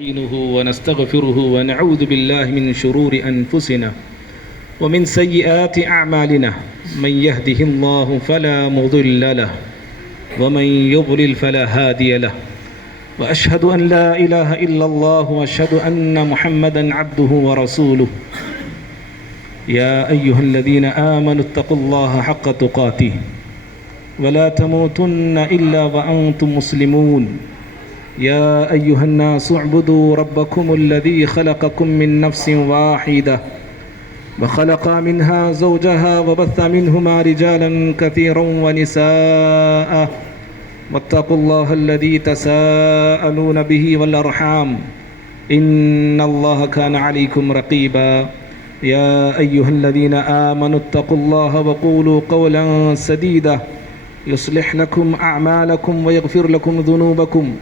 نستعينه ونستغفره ونعوذ بالله من شرور أنفسنا ومن سيئات أعمالنا من يهده الله فلا مضل له ومن يضلل فلا هادي له وأشهد أن لا إله إلا الله وأشهد أن محمدا عبده ورسوله يا أيها الذين آمنوا اتقوا الله حق تقاته ولا تموتن إلا وأنتم مسلمون يا أيها الناس اعبدوا ربكم الذي خلقكم من نفس واحدة وخلق منها زوجها وبث منهما رجالا كثيرا ونساء واتقوا الله الذي تساءلون به والأرحام إن الله كان عليكم رقيبا يا أيها الذين آمنوا اتقوا الله وقولوا قولا سديدا يصلح لكم أعمالكم ويغفر لكم ذنوبكم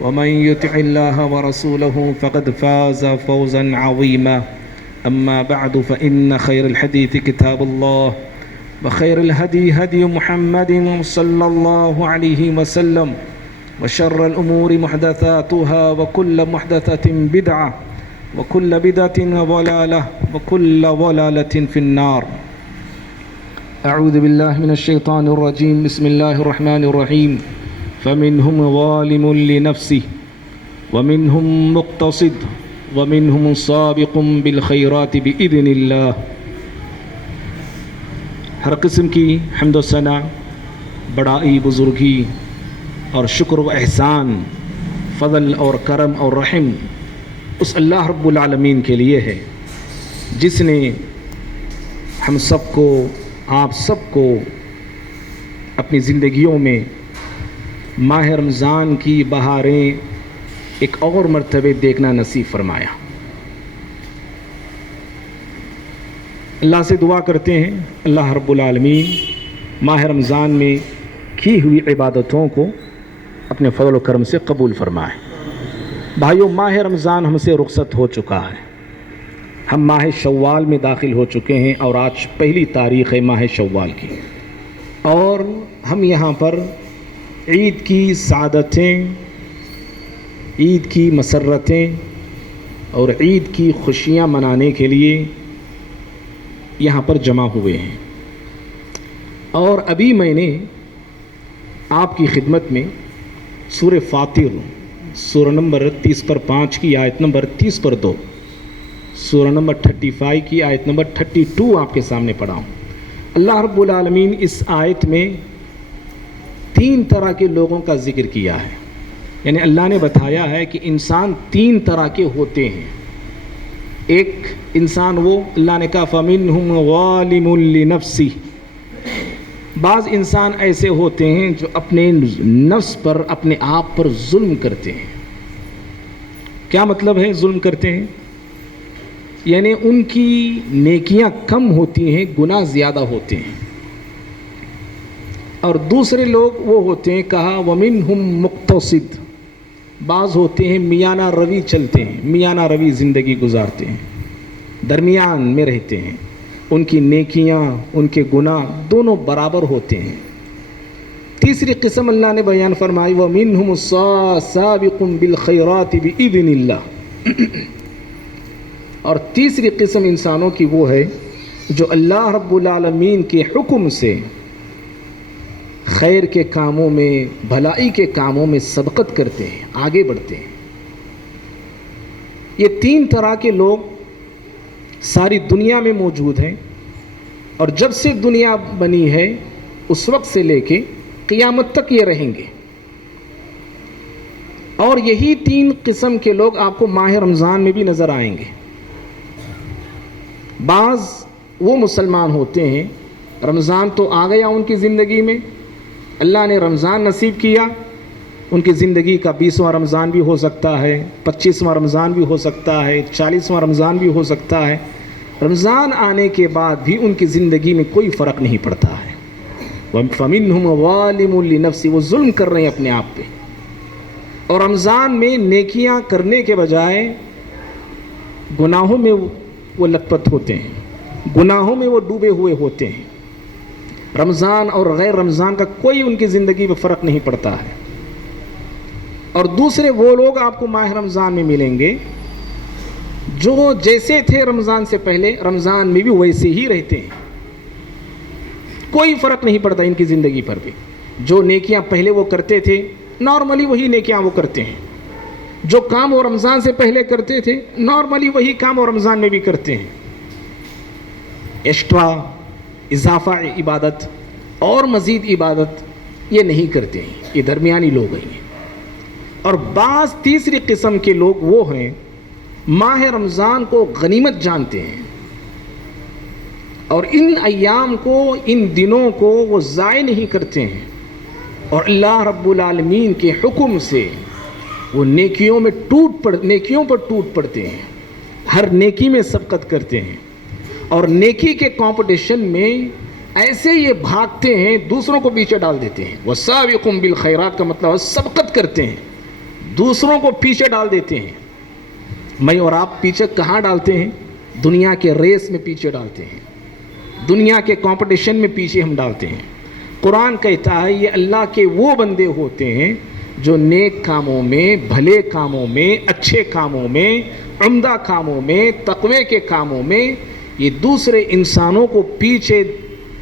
ومن يطع الله ورسوله فقد فاز فوزا عظيما أما بعد فإن خير الحديث كتاب الله وخير الهدي هدي محمد صلى الله عليه وسلم وشر الأمور محدثاتها وكل محدثة بدعة وكل بدعة ضلالة وكل ضلالة في النار. أعوذ بالله من الشيطان الرجيم. بسم الله الرحمن الرحيم. فمنهم ظالم لنفسه ومنهم مقتصد ومنهم سابق بالخيرات بإذن الله. ہر قسم کی حمد و ثنا، بڑائی، بزرگی اور شکر و احسان، فضل اور کرم اور رحم اس اللہ رب العالمین کے لیے ہے جس نے ہم سب کو، آپ سب کو اپنی زندگیوں میں ماہ رمضان کی بہاریں ایک اور مرتبہ دیکھنا نصیب فرمایا۔ اللہ سے دعا کرتے ہیں اللہ رب العالمین ماہ رمضان میں کی ہوئی عبادتوں کو اپنے فضل و کرم سے قبول فرمائے۔ بھائیو، ماہ رمضان ہم سے رخصت ہو چکا ہے، ہم ماہ شوال میں داخل ہو چکے ہیں اور آج پہلی تاریخ ہے ماہ شوال کی، اور ہم یہاں پر عید کی سعادتیں، عید کی مسرتیں اور عید کی خوشیاں منانے کے لیے یہاں پر جمع ہوئے ہیں۔ اور ابھی میں نے آپ کی خدمت میں سورہ فاطر، سورہ نمبر 30/5 کی آیت نمبر 30/2، سورہ نمبر 35 کی آیت نمبر 32 آپ کے سامنے پڑھا ہوں۔ اللہ رب العالمین اس آیت میں 3 طرح کے لوگوں کا ذکر کیا ہے، یعنی اللہ نے بتایا ہے کہ انسان 3 طرح کے ہوتے ہیں۔ ایک انسان وہ اللہ نے کہا فَمِنْهُمْ ظَالِمٌ لِنَفْسِهِ، بعض انسان ایسے ہوتے ہیں جو اپنے نفس پر، اپنے آپ پر ظلم کرتے ہیں۔ کیا مطلب ہے ظلم کرتے ہیں؟ یعنی ان کی نیکیاں کم ہوتی ہیں، گناہ زیادہ ہوتے ہیں۔ اور دوسرے لوگ وہ ہوتے ہیں، کہا وَمِنْهُمْ مُقْتَصِدٌ، بعض ہوتے ہیں میانہ روی چلتے ہیں، میانہ روی زندگی گزارتے ہیں، درمیان میں رہتے ہیں، ان کی نیکیاں، ان کے گناہ دونوں برابر ہوتے ہیں۔ تیسری قسم اللہ نے بیان فرمائی وَمِنْهُمُ سَابِقٌ بِالْخَيْرَاتِ بِإِذْنِ اللَّهِ، اور تیسری قسم انسانوں کی وہ ہے جو اللہ رب العالمین کے حکم سے خیر کے کاموں میں، بھلائی کے کاموں میں سبقت کرتے ہیں، آگے بڑھتے ہیں۔ یہ 3 طرح کے لوگ ساری دنیا میں موجود ہیں، اور جب سے دنیا بنی ہے اس وقت سے لے کے قیامت تک یہ رہیں گے۔ اور یہی 3 قسم کے لوگ آپ کو ماہ رمضان میں بھی نظر آئیں گے۔ بعض وہ مسلمان ہوتے ہیں، رمضان تو آ گیا ان کی زندگی میں، اللہ نے رمضان نصیب کیا، ان کی زندگی کا 20واں رمضان بھی ہو سکتا ہے، 25واں رمضان بھی ہو سکتا ہے، 40واں رمضان بھی ہو سکتا ہے۔ رمضان آنے کے بعد بھی ان کی زندگی میں کوئی فرق نہیں پڑتا ہے۔ فَمِنْهُمْ ظَالِمٌ لِنَفْسِهِ، وہ ظلم کر رہے ہیں اپنے آپ پہ، اور رمضان میں نیکیاں کرنے کے بجائے گناہوں میں وہ لت پت ہوتے ہیں، گناہوں میں وہ ڈوبے ہوئے ہوتے ہیں۔ رمضان اور غیر رمضان کا کوئی ان کی زندگی میں فرق نہیں پڑتا ہے۔ اور دوسرے وہ لوگ آپ کو ماہ رمضان میں ملیں گے جو جیسے تھے رمضان سے پہلے رمضان میں بھی ویسے ہی رہتے ہیں، کوئی فرق نہیں پڑتا ان کی زندگی پر بھی. جو نیکیاں پہلے وہ کرتے تھے نارملی وہی نیکیاں وہ کرتے ہیں، جو کام وہ رمضان سے پہلے کرتے تھے نارملی وہی کام وہ رمضان میں بھی کرتے ہیں. ایکسٹرا اضافہ عبادت اور مزید عبادت یہ نہیں کرتے ہیں، یہ درمیانی لوگ ہیں. اور بعض تیسری قسم کے لوگ وہ ہیں ماہ رمضان کو غنیمت جانتے ہیں اور ان ایام کو، ان دنوں کو وہ ضائع نہیں کرتے ہیں، اور اللہ رب العالمین کے حکم سے وہ نیکیوں پر ٹوٹ پڑتے ہیں، ہر نیکی میں سبقت کرتے ہیں، اور نیکی کے کمپٹیشن میں ایسے یہ بھاگتے ہیں دوسروں کو پیچھے ڈال دیتے ہیں. وَسَابِقُم بِالْخَيْرَاتِ کا مطلب ہے سبقت کرتے ہیں، دوسروں کو پیچھے ڈال دیتے ہیں. میں اور آپ پیچھے کہاں ڈالتے ہیں؟ دنیا کے ریس میں پیچھے ڈالتے ہیں، دنیا کے کمپٹیشن میں پیچھے ہم ڈالتے ہیں. قرآن کہتا ہے یہ اللہ کے وہ بندے ہوتے ہیں جو نیک کاموں میں، بھلے کاموں میں، اچھے کاموں میں، عمدہ کاموں میں، تقوی کے کاموں میں یہ دوسرے انسانوں کو پیچھے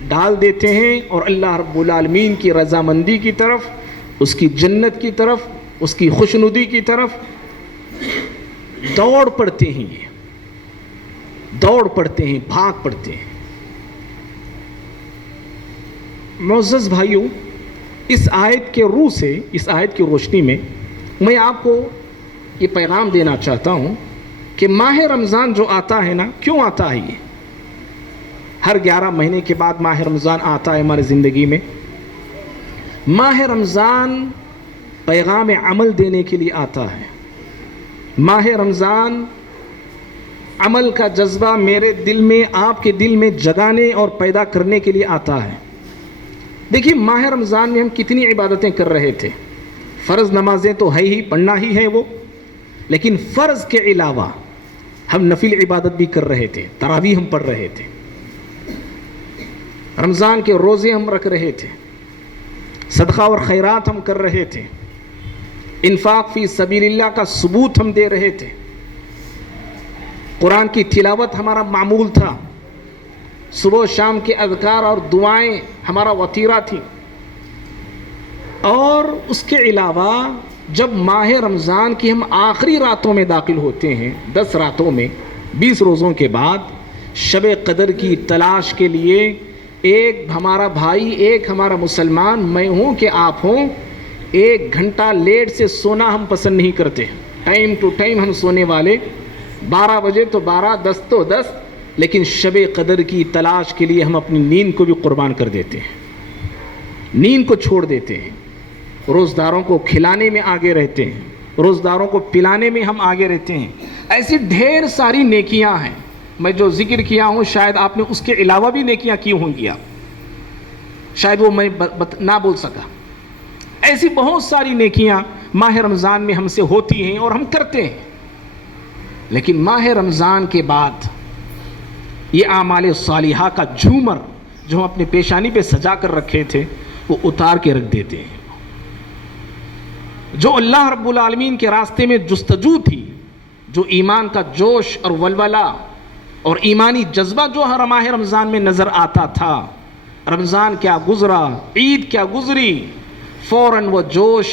ڈال دیتے ہیں اور اللہ رب العالمین کی رضامندی کی طرف، اس کی جنت کی طرف، اس کی خوشنودی کی طرف دوڑ پڑتے ہیں. یہ دوڑ پڑتے ہیں، بھاگ پڑتے ہیں. معزز بھائیوں، اس آیت کے روح سے، اس آیت کی روشنی میں میں آپ کو یہ پیغام دینا چاہتا ہوں کہ ماہ رمضان جو آتا ہے نا، کیوں آتا ہے؟ یہ ہر 11 مہینے کے بعد ماہ رمضان آتا ہے ہماری زندگی میں. ماہ رمضان پیغام عمل دینے کے لیے آتا ہے. ماہ رمضان عمل کا جذبہ میرے دل میں، آپ کے دل میں جگانے اور پیدا کرنے کے لیے آتا ہے. دیکھیے ماہ رمضان میں ہم کتنی عبادتیں کر رہے تھے. فرض نمازیں تو ہے ہی، پڑھنا ہی ہے وہ، لیکن فرض کے علاوہ ہم نفل عبادت بھی کر رہے تھے. تراویح ہم پڑھ رہے تھے، رمضان کے روزے ہم رکھ رہے تھے، صدقہ اور خیرات ہم کر رہے تھے، انفاق فی سبیل اللہ کا ثبوت ہم دے رہے تھے، قرآن کی تلاوت ہمارا معمول تھا، صبح و شام کے اذکار اور دعائیں ہمارا وتیرہ تھی. اور اس کے علاوہ جب ماہ رمضان کی ہم آخری راتوں میں داخل ہوتے ہیں، 10 راتوں میں، 20 روزوں کے بعد شب قدر کی تلاش کے لیے ایک ہمارا بھائی، ایک ہمارا مسلمان، میں ہوں کہ آپ ہوں، 1 گھنٹہ لیٹ سے سونا ہم پسند نہیں کرتے. ٹائم ٹو ٹائم ہم سونے والے، 12 بجے تو 12، 10 تو 10، لیکن شب قدر کی تلاش کے لیے ہم اپنی نیند کو بھی قربان کر دیتے ہیں، نیند کو چھوڑ دیتے ہیں. روزداروں کو کھلانے میں آگے رہتے ہیں، روزداروں کو پلانے میں ہم آگے رہتے ہیں. ایسی ڈھیر ساری نیکیاں ہیں، میں جو ذکر کیا ہوں شاید آپ نے اس کے علاوہ بھی نیکیاں کی ہوں گی، شاید وہ میں نہ بول سکا. ایسی بہت ساری نیکیاں ماہ رمضان میں ہم سے ہوتی ہیں اور ہم کرتے ہیں. لیکن ماہ رمضان کے بعد یہ اعمال صالحہ کا جھومر جو ہم اپنے پیشانی پہ سجا کر رکھے تھے وہ اتار کے رکھ دیتے ہیں. جو اللہ رب العالمین کے راستے میں جستجو تھی، جو ایمان کا جوش اور ولولہ اور ایمانی جذبہ جو ہر ماہ رمضان میں نظر آتا تھا، رمضان کیا گزرا، عید کیا گزری، فوراً وہ جوش،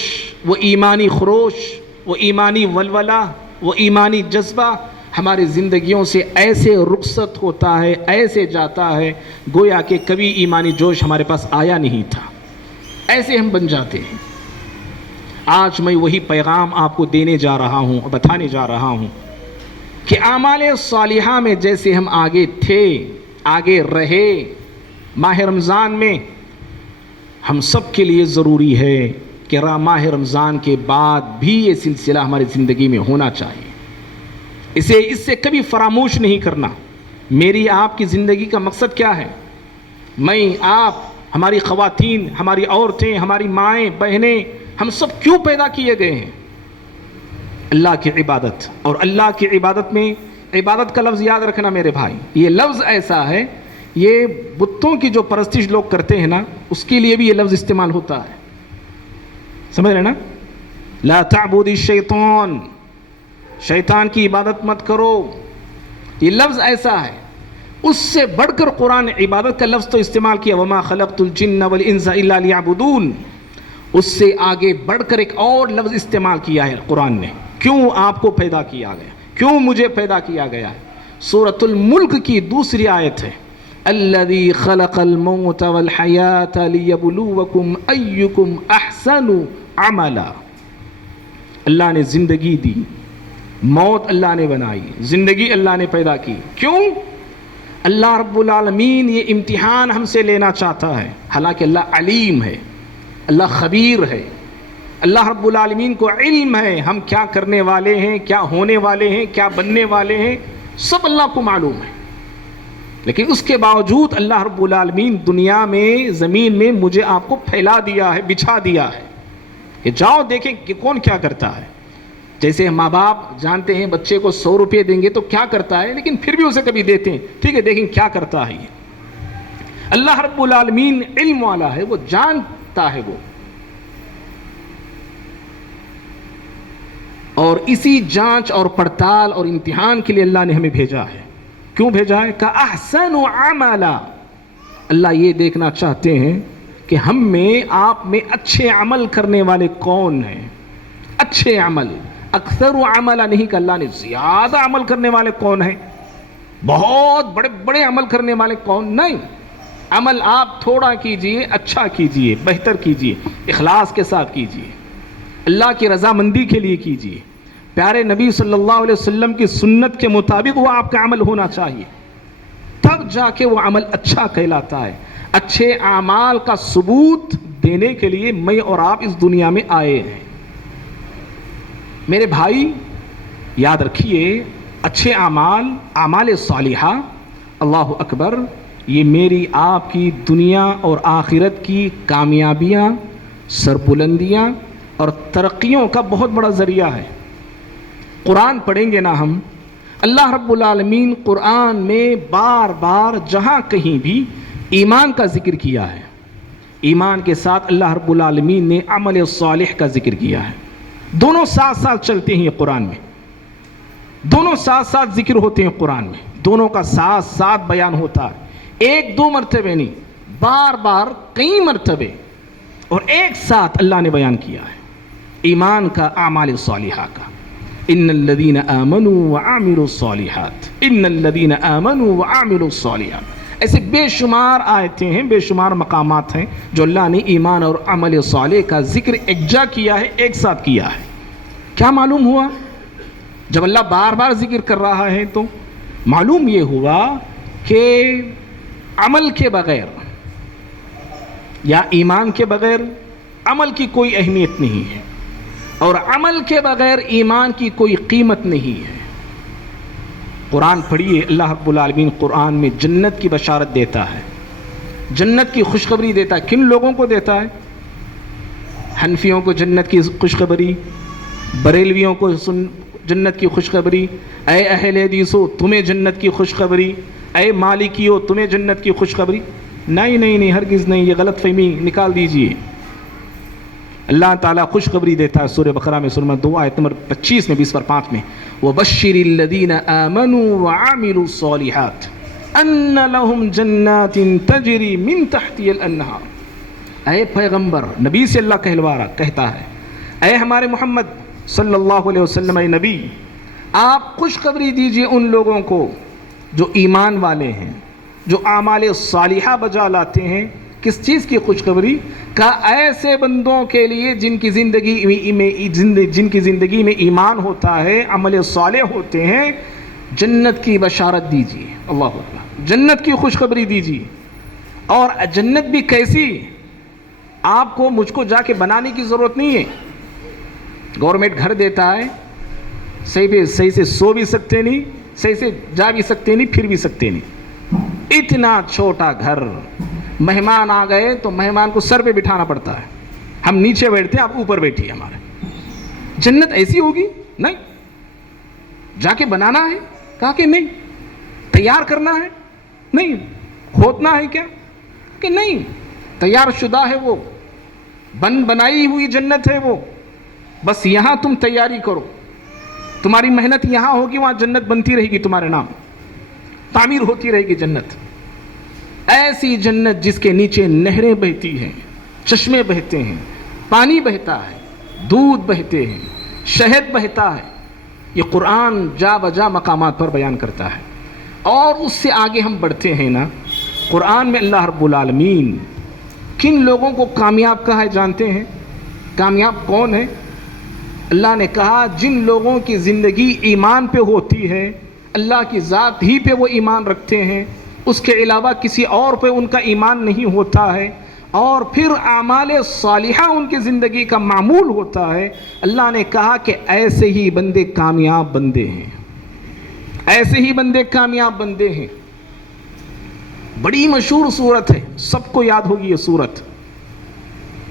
وہ ایمانی خروش، وہ ایمانی ولولہ، وہ ایمانی جذبہ ہماری زندگیوں سے ایسے رخصت ہوتا ہے، ایسے جاتا ہے گویا کہ کبھی ایمانی جوش ہمارے پاس آیا نہیں تھا. ایسے ہم بن جاتے ہیں. آج میں وہی پیغام آپ کو دینے جا رہا ہوں اور بتانے جا رہا ہوں کہ اعمال صالحہ میں جیسے ہم آگے تھے، آگے رہے، ماہ رمضان میں ہم سب کے لیے ضروری ہے کہ ماہ رمضان کے بعد بھی یہ سلسلہ ہماری زندگی میں ہونا چاہیے. اس سے کبھی فراموش نہیں کرنا. میری آپ کی زندگی کا مقصد کیا ہے؟ میں، آپ، ہماری خواتین، ہماری عورتیں، ہماری مائیں، بہنیں، ہم سب کیوں پیدا کیے گئے ہیں؟ اللہ کی عبادت. اور اللہ کی عبادت میں، عبادت کا لفظ یاد رکھنا میرے بھائی، یہ لفظ ایسا ہے، یہ بتوں کی جو پرستش لوگ کرتے ہیں نا، اس کے لیے بھی یہ لفظ استعمال ہوتا ہے. سمجھ رہے نا؟ لا تعبد الشیطان، شیطان کی عبادت مت کرو. یہ لفظ ایسا ہے، اس سے بڑھ کر قرآن عبادت کا لفظ تو استعمال کیا، وما خلقت الجن والانس الا لیعبدون. اس سے آگے بڑھ کر ایک اور لفظ استعمال کیا ہے قرآن نے. کیوں آپ کو پیدا کیا گیا، کیوں مجھے پیدا کیا گیا ہے. سورۃ الملک کی دوسری آیت ہے، الذی خلق الموت والحیات لیبلوکم ایکم احسن عملا. اللہ نے زندگی دی، موت اللہ نے بنائی، زندگی اللہ نے پیدا کی. کیوں؟ اللہ رب العالمین یہ امتحان ہم سے لینا چاہتا ہے. حالانکہ اللہ علیم ہے، اللہ خبیر ہے، اللہ رب العالمین کو علم ہے ہم کیا کرنے والے ہیں، کیا ہونے والے ہیں، کیا بننے والے ہیں، سب اللہ کو معلوم ہے. لیکن اس کے باوجود اللہ رب العالمین دنیا میں، زمین میں مجھے آپ کو پھیلا دیا ہے، بچھا دیا ہے کہ جاؤ دیکھیں کہ کون کیا کرتا ہے. جیسے ماں باپ جانتے ہیں بچے کو 100 روپے دیں گے تو کیا کرتا ہے، لیکن پھر بھی اسے کبھی دیتے ہیں، ٹھیک ہے دیکھیں کیا کرتا ہے. یہ اللہ رب العالمین علم والا ہے، وہ جانتا ہے وہ. اور اسی جانچ اور پڑتال اور امتحان کے لیے اللہ نے ہمیں بھیجا ہے. کیوں بھیجا ہے؟ کہ احسن عملا، اللہ یہ دیکھنا چاہتے ہیں کہ ہم میں، آپ میں اچھے عمل کرنے والے کون ہیں. اچھے عمل، اکثر عمل نہیں کہ اللہ نے زیادہ عمل کرنے والے کون ہیں، بہت بڑے بڑے عمل کرنے والے کون. نہیں، عمل آپ تھوڑا کیجئے، اچھا کیجئے، بہتر کیجئے، اخلاص کے ساتھ کیجئے، اللہ کی رضامندی کے لیے کیجئے. پیارے نبی صلی اللہ علیہ وسلم کی سنت کے مطابق وہ آپ کا عمل ہونا چاہیے، تب جا کے وہ عمل اچھا کہلاتا ہے. اچھے اعمال کا ثبوت دینے کے لیے میں اور آپ اس دنیا میں آئے ہیں. میرے بھائی یاد رکھیے، اچھے اعمال، اعمال صالحہ، اللہ اکبر، یہ میری آپ کی دنیا اور آخرت کی کامیابیاں، سربلندیاں اور ترقیوں کا بہت بڑا ذریعہ ہے. قرآن پڑھیں گے نا ہم، اللہ رب العالمین قرآن میں بار بار جہاں کہیں بھی ایمان کا ذکر کیا ہے، ایمان کے ساتھ اللہ رب العالمین نے عمل صالح کا ذکر کیا ہے. دونوں ساتھ ساتھ چلتے ہیں قرآن میں، دونوں ساتھ ساتھ ذکر ہوتے ہیں قرآن میں، دونوں کا ساتھ ساتھ بیان ہوتا ہے. ایک دو مرتبے نہیں، بار بار کئی مرتبے اور ایک ساتھ اللہ نے بیان کیا ہے ایمان کا، اعمال صالحہ کا. ان الذین آمنوا وعملوا الصالحات، ان الذین آمنوا وعملوا الصالحات. ایسے بے شمار آیتیں ہیں، بے شمار مقامات ہیں جو اللہ نے ایمان اور عمل صالح کا ذکر یکجا کیا ہے، ایک ساتھ کیا ہے. کیا معلوم ہوا؟ جب اللہ بار بار ذکر کر رہا ہے تو معلوم یہ ہوا کہ عمل کے بغیر یا ایمان کے بغیر عمل کی کوئی اہمیت نہیں ہے، اور عمل کے بغیر ایمان کی کوئی قیمت نہیں ہے. قرآن پڑھیے، اللہ رب العالمین قرآن میں جنت کی بشارت دیتا ہے، جنت کی خوشخبری دیتا ہے. کن لوگوں کو دیتا ہے؟ حنفیوں کو جنت کی خوشخبری، بریلویوں کو جنت کی خوشخبری، اے اہل حدیثو تمہیں جنت کی خوشخبری، اے مالکیو تمہیں جنت کی خوشخبری. نہیں نہیں نہیں، ہرگز نہیں، یہ غلط فہمی نکال دیجئے. اللہ تعالیٰ خوشخبری دیتا ہے سورہ بقرہ میں، سورہ 2 آیت نمبر 25 میں، 20/5 میں، وَبَشِّرِ الَّذِينَ آمَنُوا وَعَمِلُوا الصَّالِحَاتِ أَنَّ لَهُمْ جَنَّاتٍ تَجْرِي مِن تَحْتِهَا الْأَنْهَارُ. اے پیغمبر، نبی سے اللہ کہتا ہے، اے ہمارے محمد صلی اللہ علیہ وسلم، اے نبی، آپ خوشخبری دیجئے ان لوگوں کو جو ایمان والے ہیں، جو اعمال صالحہ بجا لاتے ہیں. کس چیز کی خوشخبری؟ کہ ایسے بندوں کے لیے جن کی زندگی میں ایمان ہوتا ہے، عمل صالح ہوتے ہیں، جنت کی بشارت دیجیے. اللہ اکبر، جنت کی خوشخبری دیجیے. اور جنت بھی کیسی؟ آپ کو مجھ کو جا کے بنانے کی ضرورت نہیں ہے. گورنمنٹ گھر دیتا ہے، صحیح سے سو بھی سکتے نہیں، صحیح سے جا بھی سکتے نہیں، پھر بھی سکتے نہیں. اتنا چھوٹا گھر، مہمان آ گئے تو مہمان کو سر پہ بٹھانا پڑتا ہے، ہم نیچے بیٹھتے ہیں، آپ اوپر بیٹھیے. ہمارے جنت ایسی ہوگی؟ نہیں. جا کے بنانا ہے؟ کہا کہ نہیں. تیار کرنا ہے؟ نہیں. کھودنا ہے کیا؟ کہ نہیں. تیار شدہ ہے وہ، بنائی ہوئی جنت ہے وہ. بس یہاں تم تیاری کرو, تمہاری محنت یہاں ہوگی, وہاں جنت بنتی رہے گی, تمہارے نام تعمیر ہوتی رہے گی جنت. ایسی جنت جس کے نیچے نہریں بہتی ہیں, چشمے بہتے ہیں, پانی بہتا ہے, دودھ بہتے ہیں, شہد بہتا ہے. یہ قرآن جا بجا مقامات پر بیان کرتا ہے. اور اس سے آگے ہم بڑھتے ہیں نا, قرآن میں اللہ رب العالمین کن لوگوں کو کامیاب کہا ہے جانتے ہیں؟ کامیاب کون ہے؟ اللہ نے کہا جن لوگوں کی زندگی ایمان پہ ہوتی ہے, اللہ کی ذات ہی پہ وہ ایمان رکھتے ہیں, اس کے علاوہ کسی اور پہ ان کا ایمان نہیں ہوتا ہے, اور پھر اعمال صالحہ ان کی زندگی کا معمول ہوتا ہے. اللہ نے کہا کہ ایسے ہی بندے کامیاب بندے ہیں, ایسے ہی بندے کامیاب بندے ہیں. بڑی مشہور صورت ہے, سب کو یاد ہوگی یہ صورت,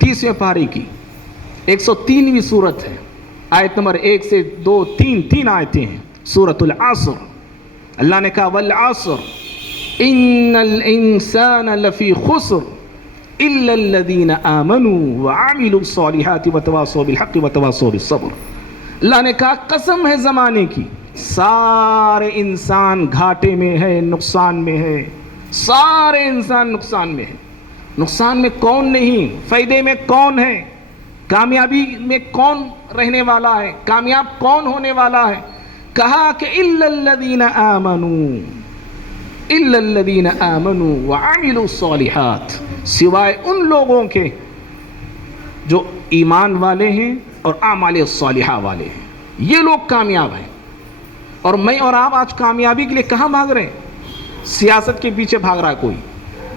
30ویں پارے کی 103ویں صورت ہے, آیت نمبر 1 سے 2 3 آیتیں ہیں, سورۃ العصر. اللہ نے کہا والعصر ان الانسان لفی خسر الا الذین آمنوا وعملوا الصالحات وتواصوا بالحق وتواصوا بالصبر. اللہ نے کہا قسم ہے زمانے کی, سارے انسان گھاٹے میں ہے, نقصان میں ہے, سارے انسان نقصان میں ہے. نقصان میں کون نہیں, فائدے میں کون ہے, کامیابی میں کون رہنے والا ہے, کامیاب کون ہونے والا ہے؟ کہا کہ الا الذین آمنوا, الا الذین آمنوا وعملوا الصالحات, سوائے ان لوگوں کے جو ایمان والے ہیں اور اعمال صالحہ والے ہیں, یہ لوگ کامیاب ہیں. اور میں اور آپ آج کامیابی کے لیے کہاں بھاگ رہے ہیں؟ سیاست کے پیچھے بھاگ رہا ہے کوئی,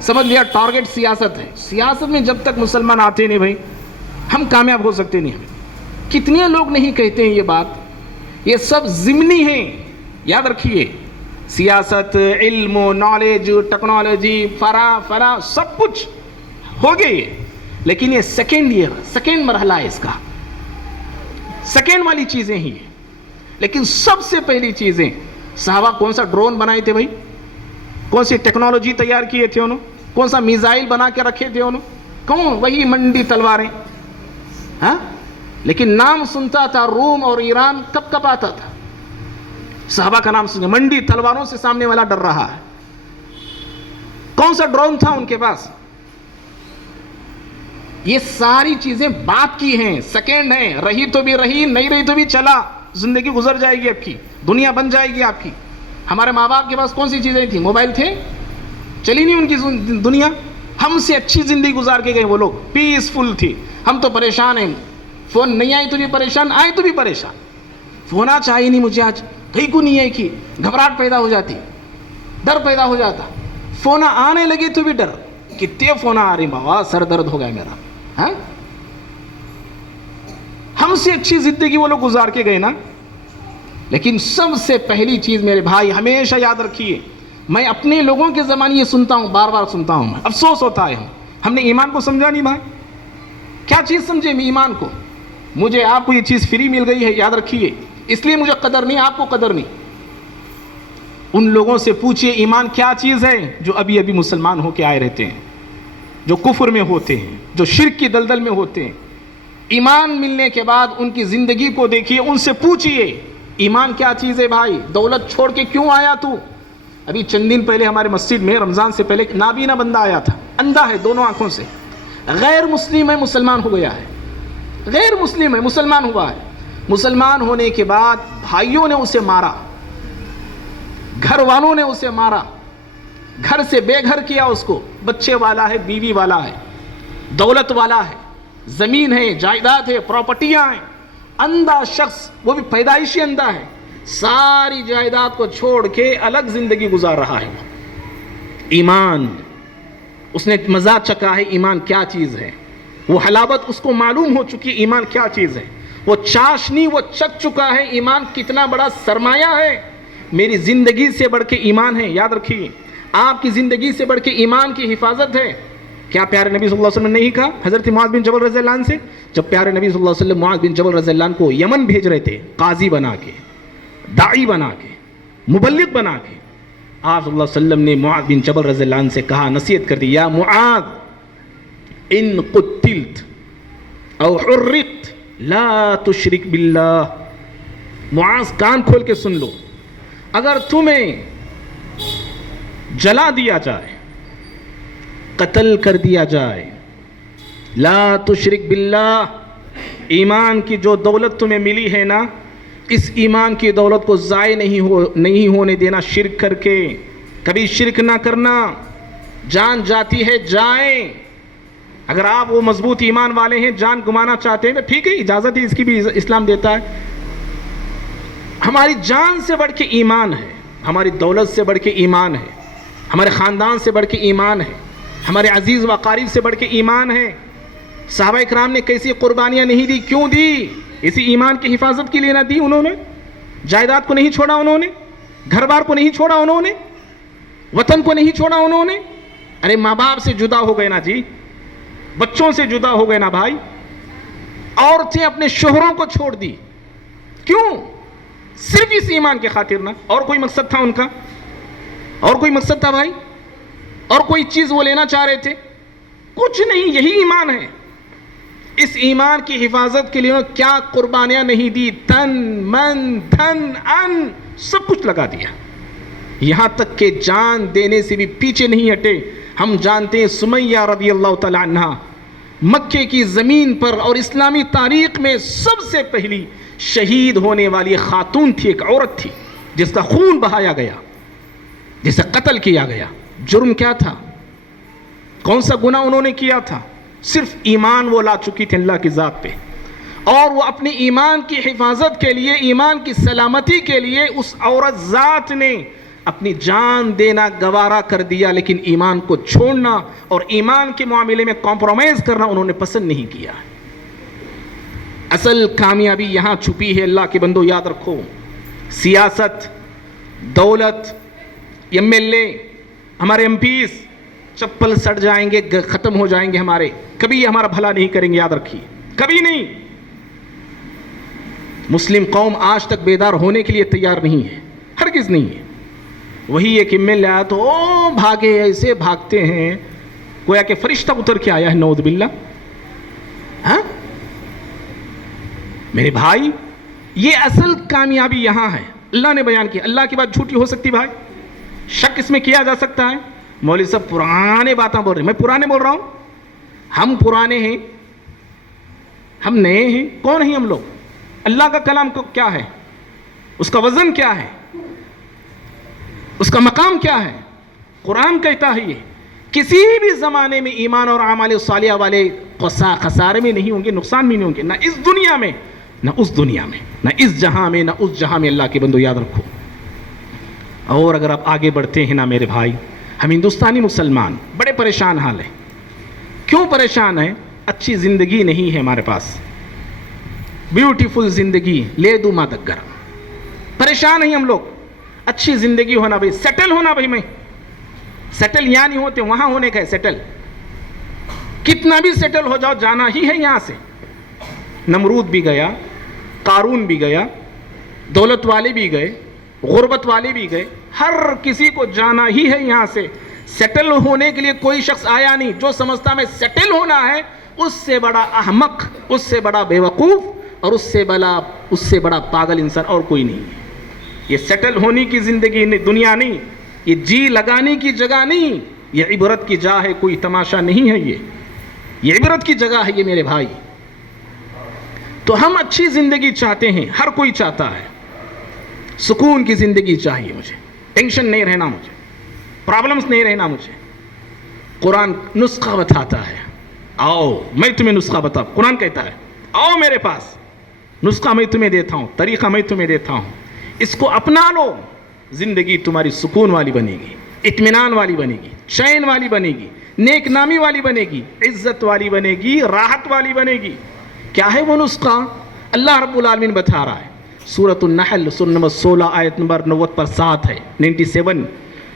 سمجھ لیا ٹارگٹ سیاست ہے. سیاست میں جب تک مسلمان آتے نہیں بھائی, ہم کامیاب ہو سکتے نہیں. ہمیں کتنے لوگ نہیں کہتے ہیں یہ بات, یہ سب ضمنی ہیں, یاد رکھیے. سیاست, علم و نالج, ٹیکنالوجی, فراں سب کچھ ہو گئی ہے, لیکن یہ سیکنڈ مرحلہ ہے, اس کا سیکنڈ والی چیزیں ہی ہیں. لیکن سب سے پہلی چیزیں, صحابہ کون سا ڈرون بنائے تھے بھائی, کون سی ٹیکنالوجی تیار کیے تھے انہوں, کون سا میزائل بنا کے رکھے تھے انہوں, کون, وہی منڈی تلواریں. ہاں, لیکن نام سنتا تھا روم اور ایران, کب کب آتا تھا صحابہ کا نام سنیں, منڈی تلواروں سے سامنے والا ڈر رہا ہے. کون سا ڈرون تھا ان کے پاس؟ یہ ساری چیزیں بات کی ہیں, سیکنڈ ہیں, رہی تو بھی رہی, نہیں رہی تو بھی چلا, زندگی گزر جائے گی آپ کی, دنیا بن جائے گی آپ کی. ہمارے ماں باپ کے پاس کون سی چیزیں تھیں؟ موبائل تھے, چلی نہیں ان کی دنیا. ہم سے اچھی زندگی گزار کے گئے وہ لوگ, پیسفل تھی. ہم تو پریشان ہیں, فون نہیں آئی تو بھی پریشان, آئے تو بھی پریشان. فون چاہیے نہیں مجھے آج, کہیں کو نہیں ہے کہ گھبراہٹ پیدا ہو جاتی, ڈر پیدا ہو جاتا. فون آنے لگے تو بھی ڈر, کتنے فون آ رہی بابا, سر درد ہو گیا میرا. ہاں, ہم سے اچھی زندگی وہ لوگ گزار کے گئے نا. لیکن سب سے پہلی چیز میرے بھائی ہمیشہ یاد رکھیے, میں اپنے لوگوں کے زمانے یہ سنتا ہوں, بار بار سنتا ہوں, افسوس ہوتا ہے ہم نے ایمان کو سمجھا نہیں بھائی. کیا چیز سمجھے ایمان کو؟ مجھے آپ کو یہ چیز فری مل گئی ہے, یاد رکھیے, اس لیے مجھے قدر نہیں, آپ کو قدر نہیں. ان لوگوں سے پوچھئے ایمان کیا چیز ہے جو ابھی ابھی مسلمان ہو کے آئے رہتے ہیں, جو کفر میں ہوتے ہیں, جو شرک کی دلدل میں ہوتے ہیں. ایمان ملنے کے بعد ان کی زندگی کو دیکھیے, ان سے پوچھئے ایمان کیا چیز ہے بھائی, دولت چھوڑ کے کیوں آیا تو؟ ابھی چند دن پہلے ہمارے مسجد میں رمضان سے پہلے نابینا بندہ آیا تھا, اندھا ہے دونوں آنکھوں سے, غیر مسلم ہے, مسلمان ہو گیا ہے, غیر مسلم ہے, مسلمان ہوا ہے. مسلمان ہونے کے بعد بھائیوں نے اسے مارا, گھر والوں نے اسے مارا, گھر سے بے گھر کیا اس کو. بچے والا ہے, بیوی والا ہے, دولت والا ہے, زمین ہے, جائیداد ہے, پراپرٹیاں ہیں. اندھا شخص, وہ بھی پیدائشی اندھا ہے, ساری جائیداد کو چھوڑ کے الگ زندگی گزار رہا ہے. ایمان, اس نے مزہ چکھا ہے ایمان کیا چیز ہے, وہ حلاوت اس کو معلوم ہو چکی ایمان کیا چیز ہے, وہ چاشنی وہ چکھ چکا ہے ایمان کتنا بڑا سرمایہ ہے. میری زندگی سے بڑھ کے ایمان ہے, یاد رکھیے, آپ کی زندگی سے بڑھ کے ایمان کی حفاظت ہے. کیا پیارے نبی صلی اللہ علیہ وسلم نے نہیں کہا حضرت معاذ بن جبل رضی اللہ عنہ سے, جب پیارے نبی صلی اللہ علیہ وسلم معاذ بن جبل رضی اللہ عنہ کو یمن بھیج رہے تھے, قاضی بنا کے, داعی بنا کے, مبلغ بنا کے, آپ صلی اللہ علیہ وسلم نے معاذ بن جبل رضی اللہ عنہ سے کہا, نصیحت کر دی, یا معاذ ان قتلت او حرقت لا تشرک باللہ. معاذ کان کھول کے سن لو, اگر تمہیں جلا دیا جائے, قتل کر دیا جائے, لا تشرک باللہ, ایمان کی جو دولت تمہیں ملی ہے نا, اس ایمان کی دولت کو ضائع نہیں ہونے دینا شرک کر کے. کبھی شرک نہ کرنا. جان جاتی ہے جائیں. اگر آپ وہ مضبوط ایمان والے ہیں, جان گمانا چاہتے ہیں تو ٹھیک ہے, اجازت ہے, اس کی بھی اسلام دیتا ہے. ہماری جان سے بڑھ کے ایمان ہے, ہماری دولت سے بڑھ کے ایمان ہے, ہمارے خاندان سے بڑھ کے ایمان ہے, ہمارے عزیز و اقارب سے بڑھ کے ایمان ہے. صحابہ اکرام نے کیسی قربانیاں نہیں دی, کیوں دی؟ اسی ایمان کی حفاظت کے لیے نہ دی انہوں نے. جائیداد کو نہیں چھوڑا انہوں نے, گھر بار کو نہیں چھوڑا انہوں نے, وطن کو نہیں چھوڑا انہوں نے. ارے ماں باپ سے جدا ہو گئے نا جی, بچوں سے جدا ہو گئے نا بھائی, عورتیں اپنے شوہروں کو چھوڑ دی. کیوں؟ صرف اس ایمان کے خاطر نا. اور کوئی مقصد تھا ان کا؟ اور کوئی مقصد تھا بھائی؟ اور کوئی چیز وہ لینا چاہ رہے تھے؟ کچھ نہیں, یہی ایمان ہے. اس ایمان کی حفاظت کے لیے کیا قربانیاں نہیں دی, تن من دھن ان سب کچھ لگا دیا, یہاں تک کہ جان دینے سے بھی پیچھے نہیں ہٹے. ہم جانتے ہیں سمیہ رضی اللہ تعالی عنہ مکے کی زمین پر اور اسلامی تاریخ میں سب سے پہلی شہید ہونے والی خاتون تھی, ایک عورت تھی جس کا خون بہایا گیا, جسے قتل کیا گیا. جرم کیا تھا؟ کون سا گناہ انہوں نے کیا تھا؟ صرف ایمان وہ لا چکی تھی اللہ کی ذات پہ, اور وہ اپنے ایمان کی حفاظت کے لیے, ایمان کی سلامتی کے لیے اس عورت ذات نے اپنی جان دینا گوارا کر دیا, لیکن ایمان کو چھوڑنا اور ایمان کے معاملے میں کمپرومائز کرنا انہوں نے پسند نہیں کیا. اصل کامیابی یہاں چھپی ہے اللہ کے بندو, یاد رکھو. سیاست, دولت, ایم ایل اے, ہمارے ایم پیز چپل سڑ جائیں گے, ختم ہو جائیں گے ہمارے, کبھی یہ ہمارا بھلا نہیں کریں گے, یاد رکھیے, کبھی نہیں. مسلم قوم آج تک بیدار ہونے کے لیے تیار نہیں ہے, ہرگز نہیں ہے. وہی ایک ایم ایل اے آیا تو او بھاگے, ایسے بھاگتے ہیں گویا کہ فرشتہ اتر کے آیا ہے, نعوذ باللہ. ہاں میرے بھائی, یہ اصل کامیابی یہاں ہے. اللہ نے بیان کیا. اللہ کی بات جھوٹی ہو سکتی بھائی؟ شک اس میں کیا جا سکتا ہے؟ مولوی صاحب پرانے باتیں بول رہے ہیں. میں پرانے بول رہا ہوں؟ ہم پرانے ہیں, ہم نئے ہیں. کون ہیں ہم لوگ؟ اللہ کا کلام کو کیا ہے, اس کا وزن کیا ہے, اس کا مقام کیا ہے؟ قرآن کہتا ہے یہ کسی بھی زمانے میں ایمان اور اعمال صالحہ والے خسارے میں نہیں ہوں گے, نقصان میں نہیں ہوں گے, نہ اس دنیا میں نہ اس دنیا میں, نہ اس جہاں میں نہ اس جہاں میں. اللہ کے بندو یاد رکھو. اور اگر آپ آگے بڑھتے ہیں نا میرے بھائی, ہم ہندوستانی مسلمان بڑے پریشان حال ہیں. کیوں پریشان ہیں؟ اچھی زندگی نہیں ہے ہمارے پاس, بیوٹیفل زندگی لے دو ماں دگر. پریشان ہیں ہم لوگ. اچھی زندگی ہونا بھائی, سیٹل ہونا بھائی. میں سیٹل یہاں نہیں ہوتے, وہاں ہونے کا ہے سیٹل. کتنا بھی سیٹل ہو جاؤ, جانا ہی ہے یہاں سے. نمرود بھی گیا, قارون بھی گیا, دولت والے بھی گئے, غربت والے بھی گئے, ہر کسی کو جانا ہی ہے یہاں سے. سیٹل ہونے کے لیے کوئی شخص آیا نہیں. جو سمجھتا میں سیٹل ہونا ہے, اس سے بڑا احمق, اس سے بڑا بے وقوف اور اس سے بڑا پاگل انسان اور کوئی نہیں. یہ سیٹل ہونے کی زندگی دنیا نہیں, یہ جی لگانے کی جگہ نہیں, یہ عبرت کی جا ہے, کوئی تماشا نہیں ہے. یہ عبرت کی جگہ ہے یہ میرے بھائی. تو ہم اچھی زندگی چاہتے ہیں, ہر کوئی چاہتا ہے. سکون کی زندگی چاہیے مجھے, ٹینشن نہیں رہنا مجھے, پرابلمز نہیں رہنا مجھے. قرآن نسخہ بتاتا ہے, آؤ میں تمہیں نسخہ بتاؤں. قرآن کہتا ہے آؤ میرے پاس, نسخہ میں تمہیں دیتا ہوں, طریقہ میں تمہیں دیتا ہوں, اس کو اپنا لو. زندگی تمہاری سکون والی بنے گی, اطمینان والی بنے گی, چین والی بنے گی, نیک نامی والی بنے گی, عزت والی بنے گی, راحت والی بنے گی. کیا ہے وہ نسخہ؟ اللہ رب العالمین بتا رہا ہے. سورۃ النحل سورہ نمبر 16 آیت نمبر 90 پر 7 ہے, 97.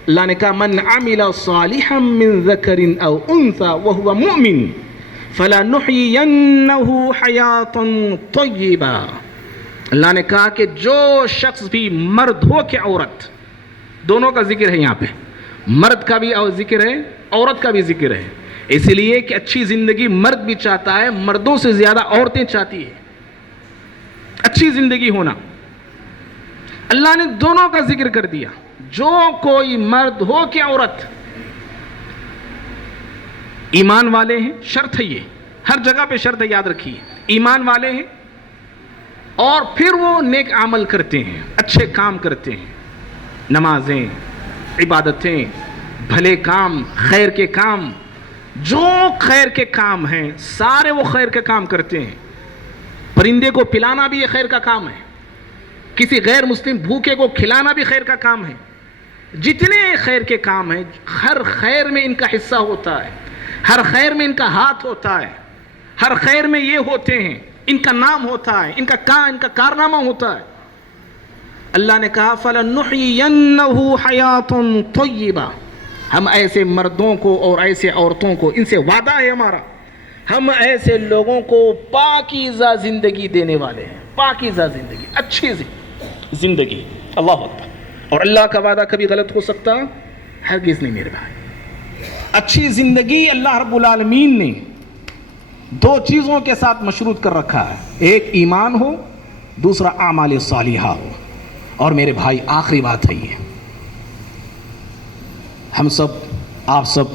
اللہ نے کہا من عمل صالحا من ذکر او انثى وهو مؤمن فلنحيينه حیاتا طیبا. اللہ نے کہا کہ جو شخص بھی مرد ہو کہ عورت, دونوں کا ذکر ہے یہاں پہ, مرد کا بھی ذکر ہے, عورت کا بھی ذکر ہے. اس لیے کہ اچھی زندگی مرد بھی چاہتا ہے, مردوں سے زیادہ عورتیں چاہتی ہیں. اچھی زندگی ہونا. اللہ نے دونوں کا ذکر کر دیا. جو کوئی مرد ہو کہ عورت ایمان والے ہیں, شرط ہے یہ, ہر جگہ پہ شرط ہے, یاد رکھیے, ایمان والے ہیں اور پھر وہ نیک عمل کرتے ہیں, اچھے کام کرتے ہیں, نمازیں, عبادتیں, بھلے کام, خیر کے کام, جو خیر کے کام ہیں سارے وہ خیر کے کام کرتے ہیں. پرندے کو پلانا بھی یہ خیر کا کام ہے, کسی غیر مسلم بھوکے کو کھلانا بھی خیر کا کام ہے. جتنے خیر کے کام ہیں, ہر خیر میں ان کا حصہ ہوتا ہے, ہر خیر میں ان کا ہاتھ ہوتا ہے, ہر خیر میں یہ ہوتے ہیں, ان کا نام ہوتا ہے, ان کا کارنامہ ہوتا ہے. اللہ نے کہا فَلَنُحْيِيَنَّهُ حَيَاةٌ طَيِّبَةٌ, ہم ایسے مردوں کو اور ایسے عورتوں کو, ان سے وعدہ ہے ہمارا, ہم ایسے لوگوں کو پاکیزہ زندگی دینے والے ہیں. پاکیزہ زندگی, اچھی زندگی. اللہ اکبر. اور اللہ کا وعدہ کبھی غلط ہو سکتا؟ ہرگز نہیں میرے بھائی. اچھی زندگی اللہ رب العالمین نے دو چیزوں کے ساتھ مشروط کر رکھا ہے, ایک ایمان ہو, دوسرا اعمال صالحہ ہو. اور میرے بھائی آخری بات ہے یہ, ہم سب, آپ سب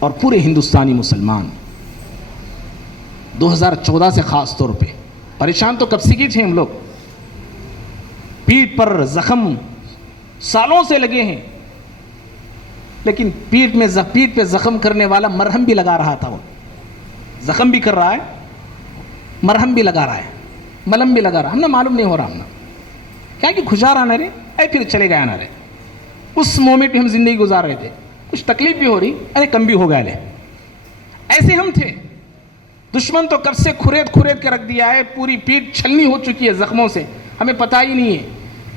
اور پورے ہندوستانی مسلمان 2014 سے خاص طور پہ پریشان تو کب سے کی تھے ہم لوگ. پیٹھ پر زخم سالوں سے لگے ہیں, لیکن پیٹھ پہ زخم کرنے والا مرہم بھی لگا رہا تھا. وہ زخم بھی کر رہا ہے, مرہم بھی لگا رہا ہے, ملم بھی لگا رہا. ہم نے معلوم نہیں ہو رہا, ہم نے کیا کہ خوشحال نہ رہے, اے پھر چلے گیا نہ رہے. اس مومنٹ میں ہم زندگی گزار رہے تھے, کچھ تکلیف بھی ہو رہی, ارے کم بھی ہو گیا لے. ایسے ہم تھے. دشمن تو کب سے کھرید کے رکھ دیا ہے, پوری پیٹھ چھلنی ہو چکی ہے زخموں سے, ہمیں پتہ ہی نہیں ہے.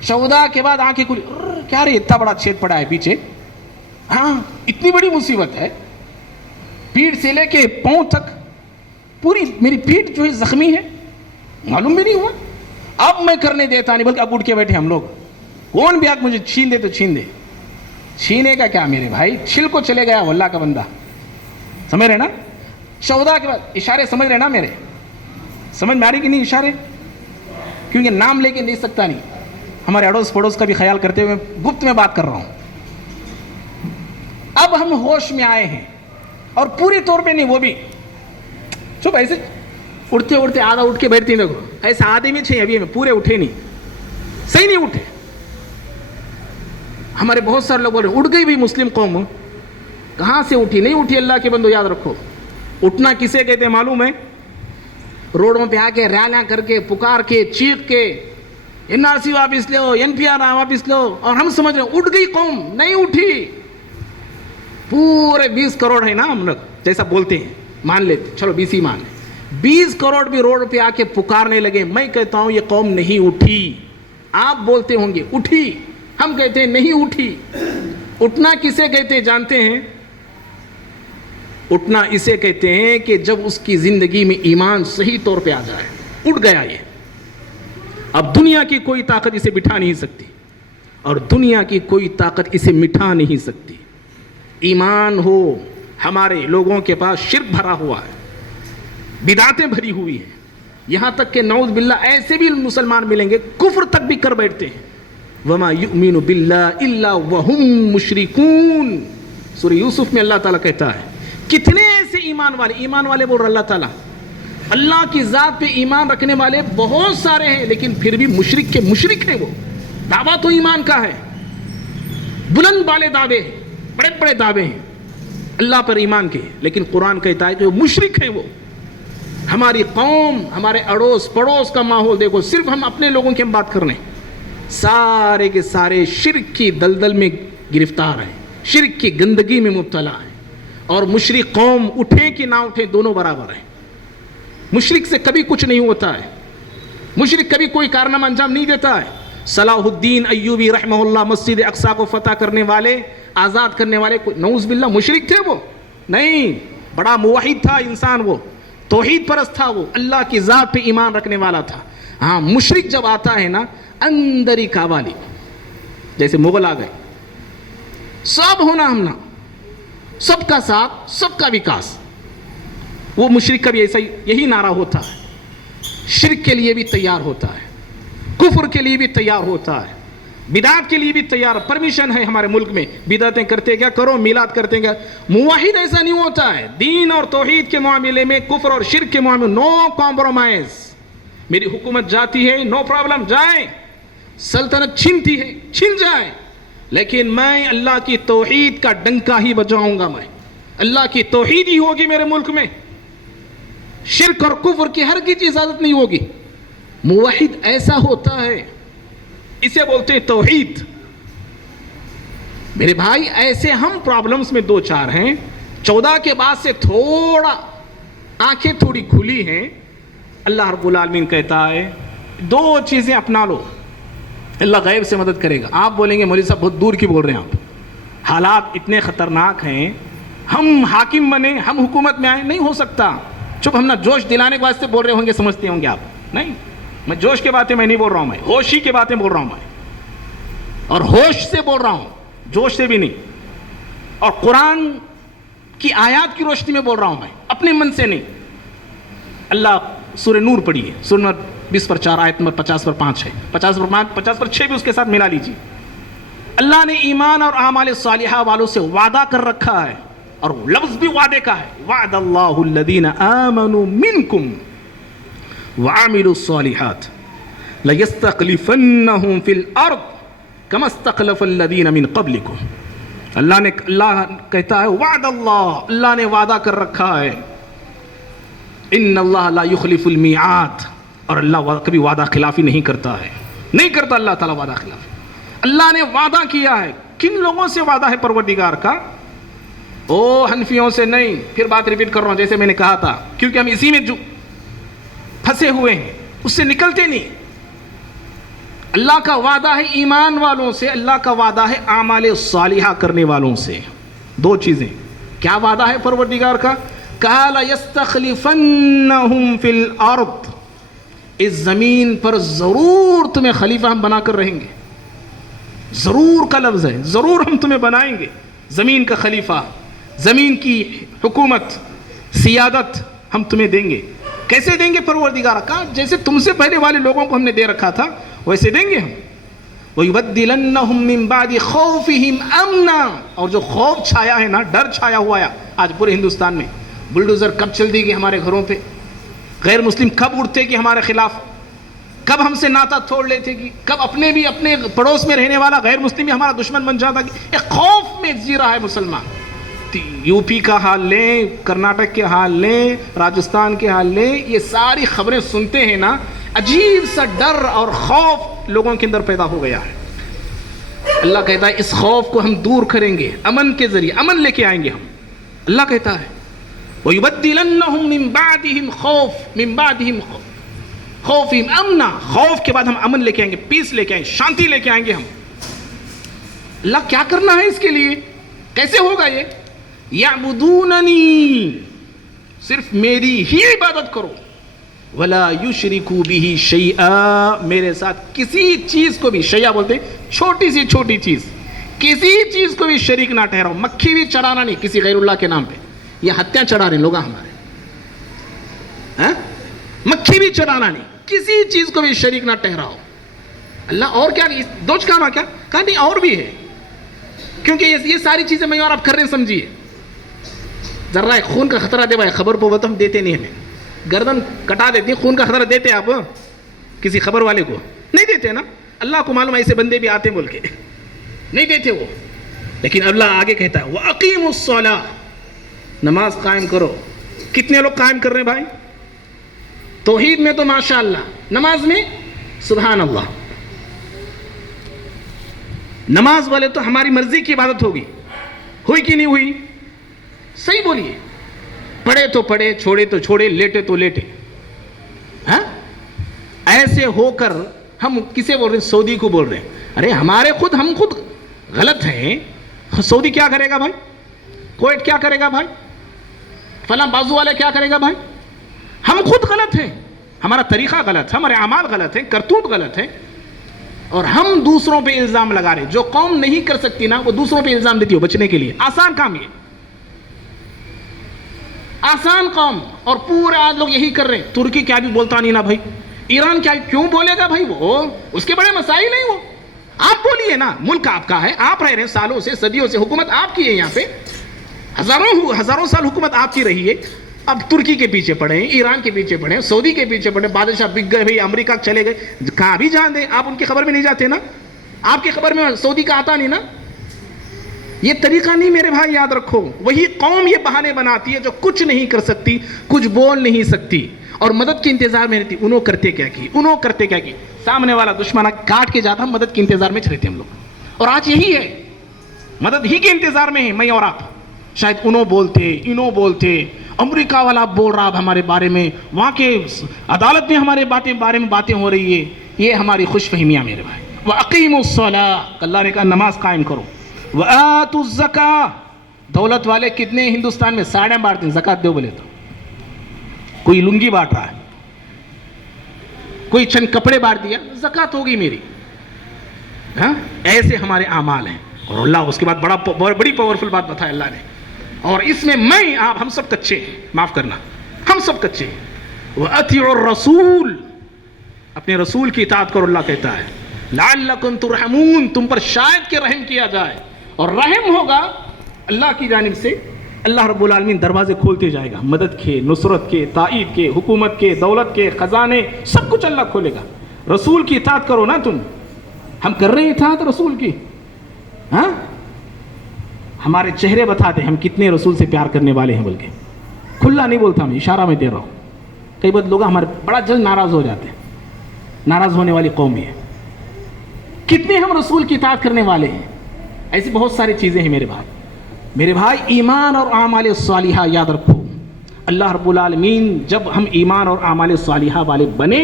14 کے بعد آنکھیں کھلی, کیا رے اتنا بڑا چھید پڑا ہے پیچھے, ہاں اتنی بڑی مصیبت ہے. پیٹھ سے لے کے پاؤں تک پوری میری پیٹھ جو ہے زخمی ہے, معلوم بھی نہیں ہوا. اب میں کرنے دیتا نہیں, بلکہ اب اٹھ کے بیٹھے ہم لوگ, کون بھی آگ مجھے چھین دے تو چھین دے. چھینے کا کیا میرے بھائی, چھل کو چلے گیا وہ اللہ کا بندہ, سمجھ رہے نا. 14 کے بعد اشارے سمجھ رہے نا میرے, سمجھ میں آ رہی کہ نہیں اشارے, کیونکہ نام لے کے نہیں سکتا نہیں, ہمارے اڑوس پڑوس کا بھی خیال کرتے ہوئے گپت میں بات کر رہا ہوں. اب ہم ہوش میں آئے ہیں, اور پوری طور پہ نہیں, وہ بھی چپ ایسے اٹھتے اٹھتے آدھا اٹھ کے بیٹھتی, دیکھو ایسا آدھے میں چھ, ابھی میں پورے اٹھے نہیں, صحیح نہیں اٹھے. ہمارے بہت سارے لوگ بولے اٹھ گئی بھی مسلم قوم, کہاں سے اٹھی؟ نہیں اٹھی. اللہ کے بندو یاد رکھو, اٹھنا کسے کہتے معلوم ہے؟ روڈوں پہ آ کے ریلیاں کر کے, پکار کے, چیخ کے, این آر سی واپس لو, این پی آر واپس لو, اور ہم سمجھ رہے ہیں اٹھ گئی قوم. نہیں اٹھی. پورے 20 کروڑ ہے نا ہم لوگ, جیسا بولتے ہیں مان لیتے, چلو 20 ہی مان لیں, 20 کروڑ بھی روڈ پہ آ کے پکارنے لگے. میں کہتا ہوں یہ قوم نہیں اٹھی. آپ بولتے ہوں گے اٹھی, ہم کہتے ہیں نہیں اٹھی. اٹھنا کسے کہتے جانتے ہیں؟ اٹھنا اسے کہتے ہیں کہ جب اس کی زندگی میں ایمان صحیح طور پہ آ جائے, اٹھ گیا یہ. اب دنیا کی کوئی طاقت اسے بٹھا نہیں سکتی, اور دنیا کی کوئی طاقت اسے مٹھا نہیں سکتی. ایمان ہو. ہمارے لوگوں کے پاس شرک بھرا ہوا ہے, بدعتیں بھری ہوئی ہیں, یہاں تک کہ نعوذ باللہ ایسے بھی مسلمان ملیں گے کفر تک بھی کر بیٹھتے ہیں. وما یؤمن باللہ الا وہم مشرکون. سورہ یوسف میں اللہ تعالیٰ کہتا ہے کتنے ایسے ایمان والے بول رہا اللہ تعالیٰ, اللہ کی ذات پہ ایمان رکھنے والے بہت سارے ہیں, لیکن پھر بھی مشرک کے مشرک ہیں. وہ دعویٰ تو ایمان کا ہے, بلند والے دعوے ہیں, بڑے بڑے دعوے ہیں اللہ پر ایمان کے, لیکن قرآن کہتا ہے کہ وہ مشرک ہیں. وہ ہماری قوم, ہمارے اڑوس پڑوس کا ماحول دیکھو, صرف ہم اپنے لوگوں کی ہم بات کر رہے ہیں, سارے کے سارے شرک کی دلدل میں گرفتار ہیں, شرک کی گندگی میں مبتلا ہیں. اور مشرک قوم اٹھیں کہ نہ اٹھیں دونوں برابر ہیں. مشرک سے کبھی کچھ نہیں ہوتا ہے, مشرک کبھی کوئی کارنامہ انجام نہیں دیتا ہے. صلاح الدین ایوبی رحمہ اللہ مسجد اقصی کو فتح کرنے والے, آزاد کرنے والے, نعوذ باللہ مشرک تھے وہ نہیں, بڑا موحد تھا انسان, وہ توحید پرست تھا, وہ اللہ کی ذات پہ ایمان رکھنے والا تھا. ہاں مشرک جب آتا ہے نا اندری کاوالی, جیسے مغل آ گئے, سب ہونا ہمنا, سب کا ساتھ, سب کا وکاس. وہ مشرک کا بھی ایسا یہی نعرہ ہوتا ہے. شرک کے لیے بھی تیار ہوتا ہے, کفر کے لیے بھی تیار ہوتا ہے, بدعات کے لیے بھی تیار. پرمیشن ہے ہمارے ملک میں, بدعتیں کرتے کیا کرو, میلاد کرتے کیا. موحد ایسا نہیں ہوتا ہے. دین اور توحید کے معاملے میں, کفر اور شرک کے معاملے میں نو کمپرومائز. میری حکومت جاتی ہے, نو پرابلم, جائیں. سلطنت چھنتی ہے, چھن جائیں, لیکن میں اللہ کی توحید کا ڈنکا ہی بجاؤں گا. میں اللہ کی توحید ہی ہوگی میرے ملک میں. شرک اور کفر کی ہر چیز اجازت نہیں ہوگی. موحد ایسا ہوتا ہے, اسے بولتے ہیں توحید. میرے بھائی ایسے ہم پرابلمز میں دو چار ہیں. 14 کے بعد سے تھوڑا آنکھیں تھوڑی کھلی ہیں. اللہ رب العالمین کہتا ہے 2 چیزیں اپنا لو, اللہ غیب سے مدد کرے گا. آپ بولیں گے مولوی صاحب بہت دور کی بول رہے ہیں آپ, حالات اتنے خطرناک ہیں, ہم حاکم بنے, ہم حکومت میں آئیں, نہیں ہو سکتا. چپ, ہم نہ جوش دلانے کے واسطے بول رہے ہوں گے, سمجھتے ہوں گے آپ. نہیں, میں جوش کے باتیں میں نہیں بول رہا ہوں, میں ہوشی کے باتیں بول رہا ہوں, میں اور ہوش سے بول رہا ہوں, جوش سے بھی نہیں. اور قرآن کی آیات کی روشنی میں بول رہا ہوں, میں اپنے من سے نہیں. اللہ سورہ نور پڑھیے, سورہ نور 20/4 آیت نمبر 50/5 ہے. 50/6 بھی اس کے ساتھ ملا لیجیے. اللہ نے ایمان اور اعمال صالحہ والوں سے وعدہ کر رکھا ہے, اور لفظ بھی وعدے کا ہے. وعد اللہ الذین آمنوا منکم وعملوا الصالحات لیستخلفنہم فی الارض کما استخلف الذین من قبلکم. اللہ کہتا ہے وعد اللہ, اللہ نے وعدہ کر رکھا ہے. ان اللہ لا یخلف المیعاد, اور اللہ کبھی وعدہ خلافی نہیں کرتا ہے, نہیں کرتا اللہ تعالیٰ وعدہ خلافی. اللہ نے وعدہ کیا ہے. کن لوگوں سے وعدہ ہے پروردگار کا؟ او حنفیوں سے نہیں. پھر بات ریپیٹ کر رہا ہوں جیسے میں نے کہا تھا, کیونکہ ہم اسی میں جو پھنسے ہوئے ہیں, اس سے نکلتے نہیں. اللہ کا وعدہ ہے ایمان والوں سے, اللہ کا وعدہ ہے اعمال صالحہ کرنے والوں سے. 2 چیزیں. کیا وعدہ ہے پروردگار کا؟ کہا لَيَسْتَخْلِفَنَّهُمْ فِي الْأَرْضِ, اس زمین پر ضرور تمہیں خلیفہ ہم بنا کر رہیں گے. ضرور کا لفظ ہے, ضرور ہم تمہیں بنائیں گے زمین کا خلیفہ, زمین کی حکومت, سیادت ہم تمہیں دیں گے. کیسے دیں گے پروردگار کا؟ جیسے تم سے پہلے والے لوگوں کو ہم نے دے رکھا تھا ویسے دیں گے ہم. وَيُبَدِّلَنَّهُمْ مِنْ بَعْدِ خَوْفِهِمْ أَمْنًا, اور جو خوف چھایا ہے نا, ڈر چھایا ہوا ہے آج پورے ہندوستان میں. بلڈوزر کب چل دی گی ہمارے گھروں پہ, غیر مسلم کب اٹھتے کہ ہمارے خلاف, کب ہم سے ناتا توڑ لیتے کہ, کب اپنے بھی اپنے پڑوس میں رہنے والا غیر مسلم بھی ہمارا دشمن بن جاتا کہ. ایک خوف میں جی رہا ہے مسلمان. یو پی کا حال لیں, کرناٹک کے حال لیں, راجستھان کے حال لیں, یہ ساری خبریں سنتے ہیں نا, عجیب سا ڈر اور خوف لوگوں کے اندر پیدا ہو گیا ہے. اللہ کہتا ہے اس خوف کو ہم دور کریں گے امن کے ذریعے, امن لے کے آئیں گے ہم. اللہ کہتا ہے وَيُبَدِّلَنَّهُمْ مِنْ بَعْدِهِمْ خَوْفٍ مِنْ بَعْدِهِمْ خَوْفِهِمْ أَمْنًا, خوف کے بعد ہم امن لے کے آئیں گے, پیس لے کے آئیں گے, شانتی لے کے آئیں گے ہم. اللہ کیا کرنا ہے اس کے لیے؟ کیسے ہوگا یہ؟ یعبدوننی, صرف میری ہی عبادت کرو, ولا یشرکوا بہ شیئا, میرے ساتھ کسی چیز کو بھی, شیئا بولتے چھوٹی سی چھوٹی چیز, کسی چیز کو بھی شریک نہ ٹھہراؤ. مکھی بھی چڑھانا نہیں کسی غیر اللہ کے نام پہ. یہ ہتیاں چڑھا رہے لوگ ہمارے, مکھی بھی چڑھانا نہیں, کسی چیز کو بھی شریک نہ ٹھہراؤ. اللہ اور کیا, دو کام کیا کہا, نہیں اور بھی ہے, کیونکہ یہ ساری چیزیں میں اور آپ کر رہے ہیں, سمجھیے. ذرا ایک خون کا خطرہ دے بھائی, خبر پہ وہ تو ہم دیتے نہیں, ہمیں گردن کٹا دیتے ہیں. خون کا خطرہ دیتے آپ کسی خبر والے کو؟ نہیں دیتے نا. اللہ کو معلوم ایسے بندے بھی آتے بول کے نہیں دیتے وہ. لیکن اللہ آگے کہتا ہے وَأَقِيمُوا الصَّلَاةَ, نماز قائم کرو. کتنے لوگ قائم کر رہے ہیں بھائی؟ توحید میں تو ماشاء اللہ, نماز میں سبحان اللہ. نماز والے تو ہماری مرضی کی عبادت ہوگی, ہوئی کہ نہیں ہوئی؟ صحیح بولیے. پڑھے تو پڑھے, چھوڑے تو چھوڑے, لیٹے تو لیٹے. ہاں ایسے ہو کر ہم کسے بول رہے ہیں؟ سعودی کو بول رہے ہیں. ارے ہم خود غلط ہیں. سعودی کیا کرے گا بھائی؟ کویت کیا کرے گا بھائی؟ فلاں بازو والے کیا کرے گا بھائی؟ ہم خود غلط ہیں, ہمارا طریقہ غلط ہے, ہمارے اعمال غلط ہیں, کرتوت غلط ہے, اور ہم دوسروں پہ الزام لگا رہے. جو قوم نہیں کر سکتی نا, وہ دوسروں پہ الزام دیتی ہو بچنے کے لیے. آسان کام یہ, آسان کام. اور پورے آج لوگ یہی کر رہے ہیں. ترکی کیا بھی بولتا نہیں نا بھائی, ایران کیا کیوں بولے گا بھائی؟ وہ اس کے بڑے مسائل نہیں، وہ آپ بولیے نا، ملک آپ کا ہے، آپ رہ رہے ہیں سالوں سے، صدیوں سے، حکومت آپ کی ہے یہاں پہ، ہزاروں سال حکومت آپ کی رہی ہے. اب ترکی کے پیچھے پڑے ہیں، ایران کے پیچھے پڑے ہیں، سعودی کے پیچھے پڑے ہیں، بادشاہ بک گئے بھائی، امریکہ چلے گئے، کہاں بھی جان دیں، آپ ان کی خبر میں نہیں جاتے نا، آپ کی خبر میں سعودی کا آتا نہیں نا. یہ طریقہ نہیں میرے بھائی، یاد رکھو. وہی قوم یہ بہانے بناتی ہے جو کچھ نہیں کر سکتی، کچھ بول نہیں سکتی اور مدد کے انتظار میں رہتی. انہوں کرتے کیا کی سامنے والا دشمن کاٹ کے جاتا، ہم مدد کے انتظار میں رہتے ہم لوگ. اور آج یہی ہے، مدد ہی کے انتظار میں ہیں میں اور آپ. شاید انہوں بولتے امریکہ والا بول رہا اب ہمارے بارے میں، وہاں کے عدالت میں ہمارے بارے میں باتیں ہو رہی ہے. یہ ہماری خوش فہمیاں میرے بھائی. وَأَقِيمُوا الصَّلَاةَ، اللہ نے کہا نماز قائم کرو. وَآتُوا الزَّكَاةَ، دولت والے کتنے ہندوستان میں ساڑھیں بانٹتے ہیں، زکوٰۃ دو بولے تو کوئی لنگی بانٹ رہا ہے، کوئی چند کپڑے بانٹ دیا، زکوٰۃ ہوگی میری. ہاں ایسے ہمارے اعمال ہیں. اور اللہ اس کے بعد بڑی پاورفل بات بتایا اللہ نے، اور اس میں میں آپ ہم سب کچے ہیں، معاف کرنا ہم سب کچے ہیں. وَأَطِيعُوا الرَّسُولَ، اپنے رسول کی اطاعت کرو، اللہ کہتا ہے. لَعَلَّكُمْ تُرْحَمُونَ، تم پر شاید کہ رحم کیا جائے. اور رحم ہوگا اللہ کی جانب سے، اللہ رب العالمین دروازے کھولتے جائے گا، مدد کے، نصرت کے، تائید کے، حکومت کے، دولت کے، خزانے، سب کچھ اللہ کھولے گا. رسول کی اطاعت کرو نا تم. ہم کر رہے ہیں اطاعت رسول کی؟ ہاں ہمارے چہرے بتاتے ہم کتنے رسول سے پیار کرنے والے ہیں، بلکہ کھلا نہیں بولتا، میں اشارہ میں دے رہا ہوں. کئی بار لوگ ہمارے بڑا جلد ناراض ہو جاتے ہیں، ناراض ہونے والی قوم ہے. کتنے ہم رسول کی اطاعت کرنے والے ہیں. ایسی بہت ساری چیزیں ہیں میرے بھائی. ایمان اور اعمال صالحہ یاد رکھو. اللہ رب العالمین جب ہم ایمان اور اعمال صالحہ والے بنے،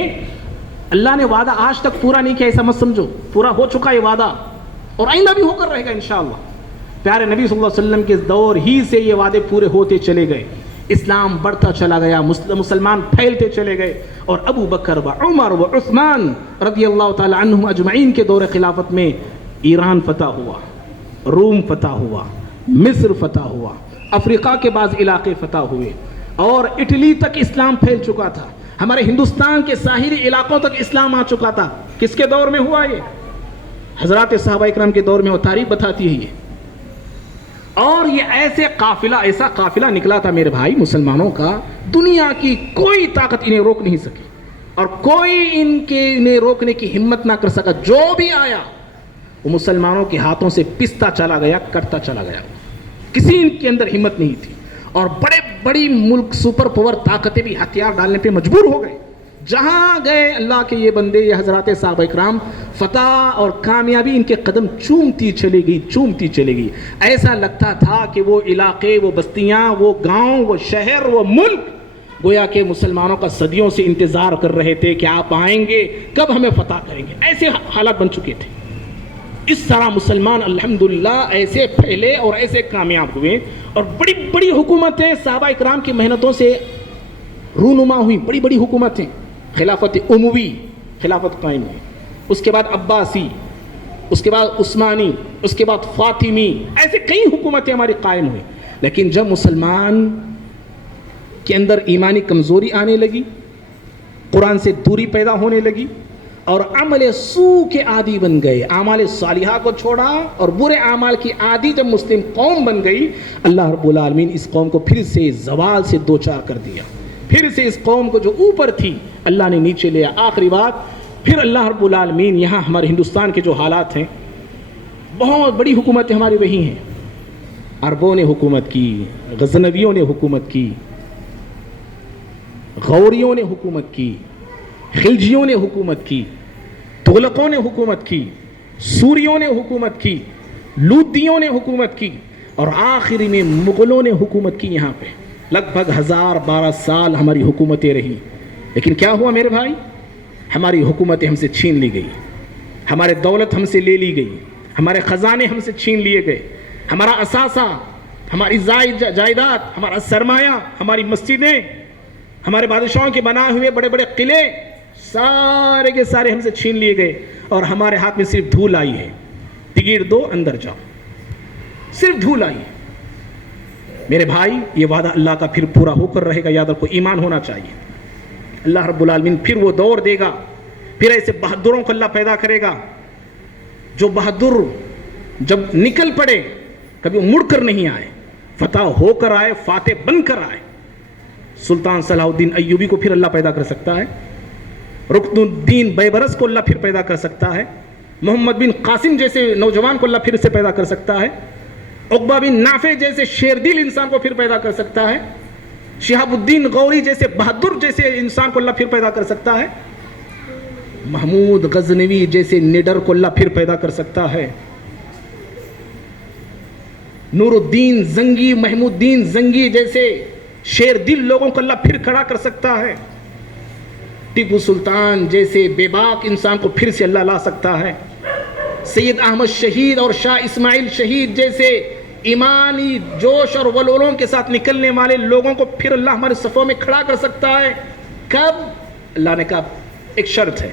اللہ نے وعدہ آج تک پورا نہیں کیا، ایسا مت سمجھو، پورا ہو چکا یہ وعدہ اور آئندہ بھی ہو کر رہے گا انشاءاللہ. پیارے نبی صلی اللہ علیہ وسلم کے دور ہی سے یہ وعدے پورے ہوتے چلے گئے. اسلام بڑھتا چلا گیا، مسلمان پھیلتے چلے گئے. اور ابو بکر و عمر و عثمان رضی اللہ تعالی عنہم اجمعین کے دور خلافت میں ایران فتح ہوا، روم فتح ہوا، مصر فتح ہوا، افریقہ کے بعض علاقے فتح ہوئے، اور اٹلی تک اسلام پھیل چکا تھا. ہمارے ہندوستان کے ساحلی علاقوں تک اسلام آ چکا تھا. کس کے دور میں ہوا یہ؟ حضرات صحابہ اکرام کے دور میں. وہ تاریخ بتاتی ہے یہ. اور یہ ایسا قافلہ نکلا تھا میرے بھائی مسلمانوں کا، دنیا کی کوئی طاقت انہیں روک نہیں سکی اور کوئی انہیں روکنے کی ہمت نہ کر سکا. جو بھی آیا وہ مسلمانوں کے ہاتھوں سے پستا چلا گیا، کٹتا چلا گیا. کسی ان کے اندر ہمت نہیں تھی. اور بڑی ملک سپر پاور طاقتیں بھی ہتھیار ڈالنے پہ مجبور ہو گئے. جہاں گئے اللہ کے یہ بندے، یہ حضرات صحابہ اکرام، فتح اور کامیابی ان کے قدم چومتی چلے گئی. ایسا لگتا تھا کہ وہ علاقے، وہ بستیاں، وہ گاؤں، وہ شہر، وہ ملک گویا کہ مسلمانوں کا صدیوں سے انتظار کر رہے تھے کہ آپ آئیں گے، کب ہمیں فتح کریں گے. ایسے حالات بن چکے تھے. اس طرح مسلمان الحمدللہ ایسے پھیلے اور ایسے کامیاب ہوئے. اور بڑی حکومتیں صحابہ اکرام کی محنتوں سے رونما ہوئی. بڑی حکومتیں، خلافت اموی خلافت قائم ہوئی، اس کے بعد عباسی، اس کے بعد عثمانی، اس کے بعد فاطمی، ایسے کئی حکومتیں ہماری قائم ہوئی. لیکن جب مسلمان کے اندر ایمانی کمزوری آنے لگی، قرآن سے دوری پیدا ہونے لگی اور عمل سو کے عادی بن گئے، اعمال صالحہ کو چھوڑا اور برے اعمال کی عادی جب مسلم قوم بن گئی، اللہ رب العالمین اس قوم کو پھر سے زوال سے دوچار کر دیا. پھر سے اس قوم کو جو اوپر تھی اللہ نے نیچے لیا. آخری بات، پھر اللہ رب العالمین یہاں ہمارے ہندوستان کے جو حالات ہیں، بہت بڑی حکومتیں ہماری رہی ہیں. عربوں نے حکومت کی، غزنویوں نے حکومت کی، غوریوں نے حکومت کی، خلجیوں نے حکومت کی، تغلقوں نے حکومت کی، سوریوں نے حکومت کی، لودیوں نے حکومت کی، اور آخری میں مغلوں نے حکومت کی. یہاں پہ لگ بھگ 1012 سال ہماری حکومتیں رہی. لیکن کیا ہوا میرے بھائی؟ ہماری حکومتیں ہم سے چھین لی گئی، ہمارے دولت ہم سے لے لی گئی، ہمارے خزانے ہم سے چھین لیے گئے، ہمارا اثاثہ، ہماری جائیداد، ہمارا سرمایہ، ہماری مسجدیں، ہمارے بادشاہوں کے بنائے ہوئے بڑے بڑے قلعے، سارے کے سارے ہم سے چھین لیے گئے. اور ہمارے ہاتھ میں صرف دھول آئی ہے. ٹکٹ دو اندر جاؤ، صرف دھول آئی ہے. میرے بھائی یہ وعدہ اللہ کا پھر پورا ہو کر رہے گا. یاد رکھو، ایمان ہونا چاہیے. اللہ رب العالمین پھر وہ دور دے گا، پھر ایسے بہادروں کو اللہ پیدا کرے گا جو بہادر جب نکل پڑے کبھی مڑ کر نہیں آئے، فتح ہو کر آئے، فاتح بن کر آئے۔ سلطان صلاح الدین ایوبی کو پھر اللہ پیدا کر سکتا ہے، رکن الدین بیبرس کو اللہ پھر پیدا کر سکتا ہے، محمد بن قاسم جیسے نوجوان کو اللہ پھر سے پیدا کر سکتا ہے، عقبہ بن نافع جیسے شیردل انسان کو پھر پیدا کر سکتا ہے، شہاب الدین غوری جیسے بہادر جیسے انسان کو اللہ پھر پیدا کر سکتا ہے، محمود غزنوی جیسے نڈر کو اللہ پھر پیدا کر سکتا ہے، نور الدین زنگی، محمود الدین زنگی جیسے شیر دل لوگوں کو اللہ پھر کھڑا کر سکتا ہے، ٹیپو سلطان جیسے بے باک انسان کو پھر سے اللہ لا سکتا ہے، سید احمد شہید اور شاہ اسماعیل شہید جیسے ایمانی جوش اور ولولوں کے ساتھ نکلنے والے لوگوں کو پھر اللہ ہمارے صفوں میں کھڑا کر سکتا ہے۔ کب؟ اللہ نے کہا ایک شرط ہے،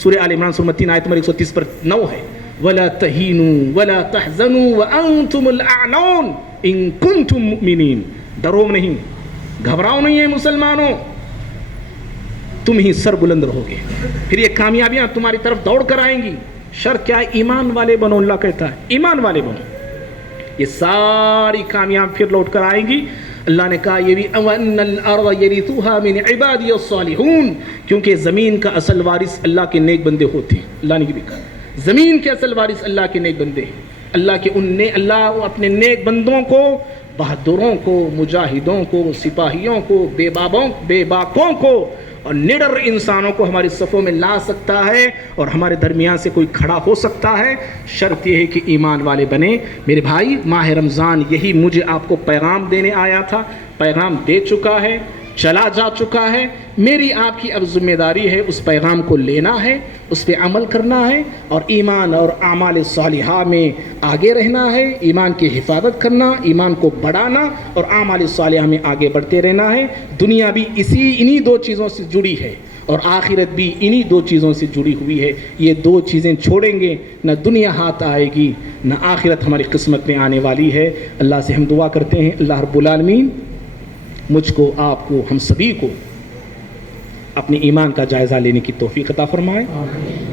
سورہ آل عمران سورہ 3 آیت نمبر 130 پر 9 ہے، وَلَا تَهِينُوا وَلَا تَحْزَنُوا وَأَنْتُمُ الْأَعْلَوْنَ إِن كُنتُم مُؤْمِنِينَ۔ ڈرو نہیں، گھبراؤ نہیں ہے مسلمانوں، تم ہی سر بلند رہو گے، پھر یہ کامیابیاں تمہاری طرف دوڑ کر آئیں گی۔ شرط کیا ہے؟ ایمان والے بنو، اللہ کہتا ہے ایمان والے بنو، یہ ساری کامیاب پھر لوٹ کر آئیں گی۔ اللہ نے کہا یہ بھی وَأَنَّ الْأَرْضَ يَرِثُهَا مِنْ عِبَادِيَ الصَّالِحُونَ، کیونکہ زمین کا اصل وارث اللہ کے نیک بندے ہوتے ہیں۔ اللہ نے یہ بھی کہا زمین کے اصل وارث اللہ کے نیک بندے ہیں، اللہ اپنے نیک بندوں کو، بہادروں کو، مجاہدوں کو، سپاہیوں کو، بے باکوں کو اور نڈر انسانوں کو ہماری صفوں میں لا سکتا ہے، اور ہمارے درمیان سے کوئی کھڑا ہو سکتا ہے۔ شرط یہ ہے کہ ایمان والے بنے۔ میرے بھائی، ماہ رمضان یہی مجھے آپ کو پیغام دینے آیا تھا، پیغام دے چکا ہے، چلا جا چکا ہے۔ میری آپ کی اب ذمہ داری ہے اس پیغام کو لینا ہے، اس پہ عمل کرنا ہے، اور ایمان اور اعمال صالحہ میں آگے رہنا ہے، ایمان کی حفاظت کرنا، ایمان کو بڑھانا اور اعمال صالحہ میں آگے بڑھتے رہنا ہے۔ دنیا بھی انہی دو چیزوں سے جڑی ہے، اور آخرت بھی انہی دو چیزوں سے جڑی ہوئی ہے۔ یہ دو چیزیں چھوڑیں گے نہ دنیا ہاتھ آئے گی، نہ آخرت ہماری قسمت میں آنے والی ہے۔ اللہ سے ہم دعا کرتے ہیں اللہ رب العالمین مجھ کو، آپ کو، ہم سبھی کو اپنے ایمان کا جائزہ لینے کی توفیق عطا فرمائے،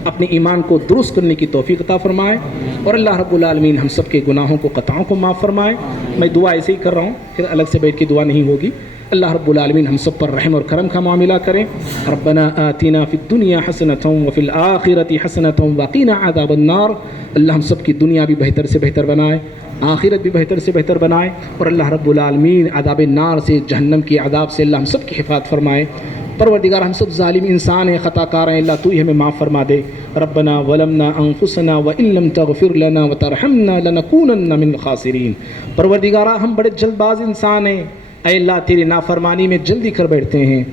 اپنے ایمان کو درست کرنے کی توفیق عطا فرمائے، اور اللہ رب العالمین ہم سب کے گناہوں کو، خطاؤں کو معاف فرمائے۔ میں دعا ایسے ہی کر رہا ہوں، پھر الگ سے بیٹھ کے دعا نہیں ہوگی۔ اللہ رب العالمین ہم سب پر رحم اور کرم کا معاملہ کریں۔ ربنا آتنا فی الدنیا حسنۃ وفی الآخرۃ حسنۃ وقنا عذاب النار۔ اللہ ہم سب کی دنیا بھی بہتر سے بہتر بنائے، آخرت بھی بہتر سے بہتر بنائے، اور اللہ رب العالمین عذاب نار سے، جہنم کی عذاب سے اللہ ہم سب کی حفاظت فرمائے۔ پروردگار ہم سب ظالم انسان ہیں، خطا کار ہیں، اللہ تو ہی ہمیں معاف فرما دے۔ ربنا ظلمنا انفسنا وان لم تغفر لنا وترحمنا لنکونن من الخاسرین۔ پروردگارا ہم بڑے جلد باز انسان ہیں، اے اللہ تیری نافرمانی میں جلدی کر بیٹھتے ہیں،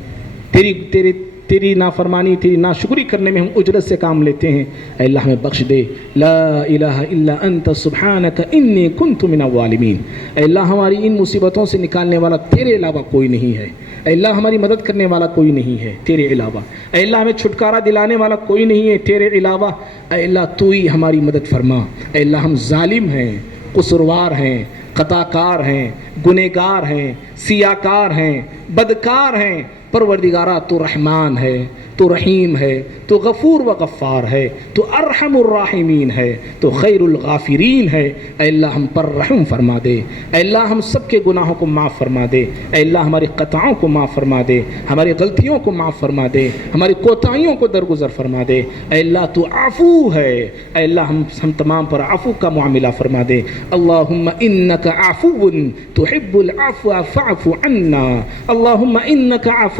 تیری نافرمانی، تیری ناشکری کرنے میں ہم اجرت سے کام لیتے ہیں۔ اے اللہ ہمیں بخش دے۔ لا الہ الا انت سبحانک انی کنت من الظالمین۔ اے اللہ ہماری ان مصیبتوں سے نکالنے والا تیرے علاوہ کوئی نہیں ہے، اے اللہ ہماری مدد کرنے والا کوئی نہیں ہے تیرے علاوہ، اے اللہ ہمیں چھٹکارا دلانے والا کوئی نہیں ہے تیرے علاوہ۔ اے اللہ تو ہی ہماری مدد فرما۔ اے اللہ ہم ظالم ہیں، قصوروار ہیں، خطا کار ہیں، گنہگار ہیں، سیاکار ہیں، بدکار ہیں۔ پروردگارہ تو رحمان ہے، تو رحیم ہے، تو غفور و غفار ہے، تو ارحم الراحمین ہے، تو خیر الغافرین ہے۔ اے اللہ ہم پر رحم فرما دے، اے اللہ ہم سب کے گناہوں کو معاف فرما دے، اے اللہ ہماری خطاؤں کو معاف فرما دے، ہماری غلطیوں کو معاف فرما دے، ہماری کوتاہیوں کو درگزر فرما دے۔ اے اللہ تو عفو ہے، اے اللہ ہم تمام پر عفو کا معاملہ فرما دے۔ اللہم انک عفو تحب العفو فاعف عنا، اللہم انک عفو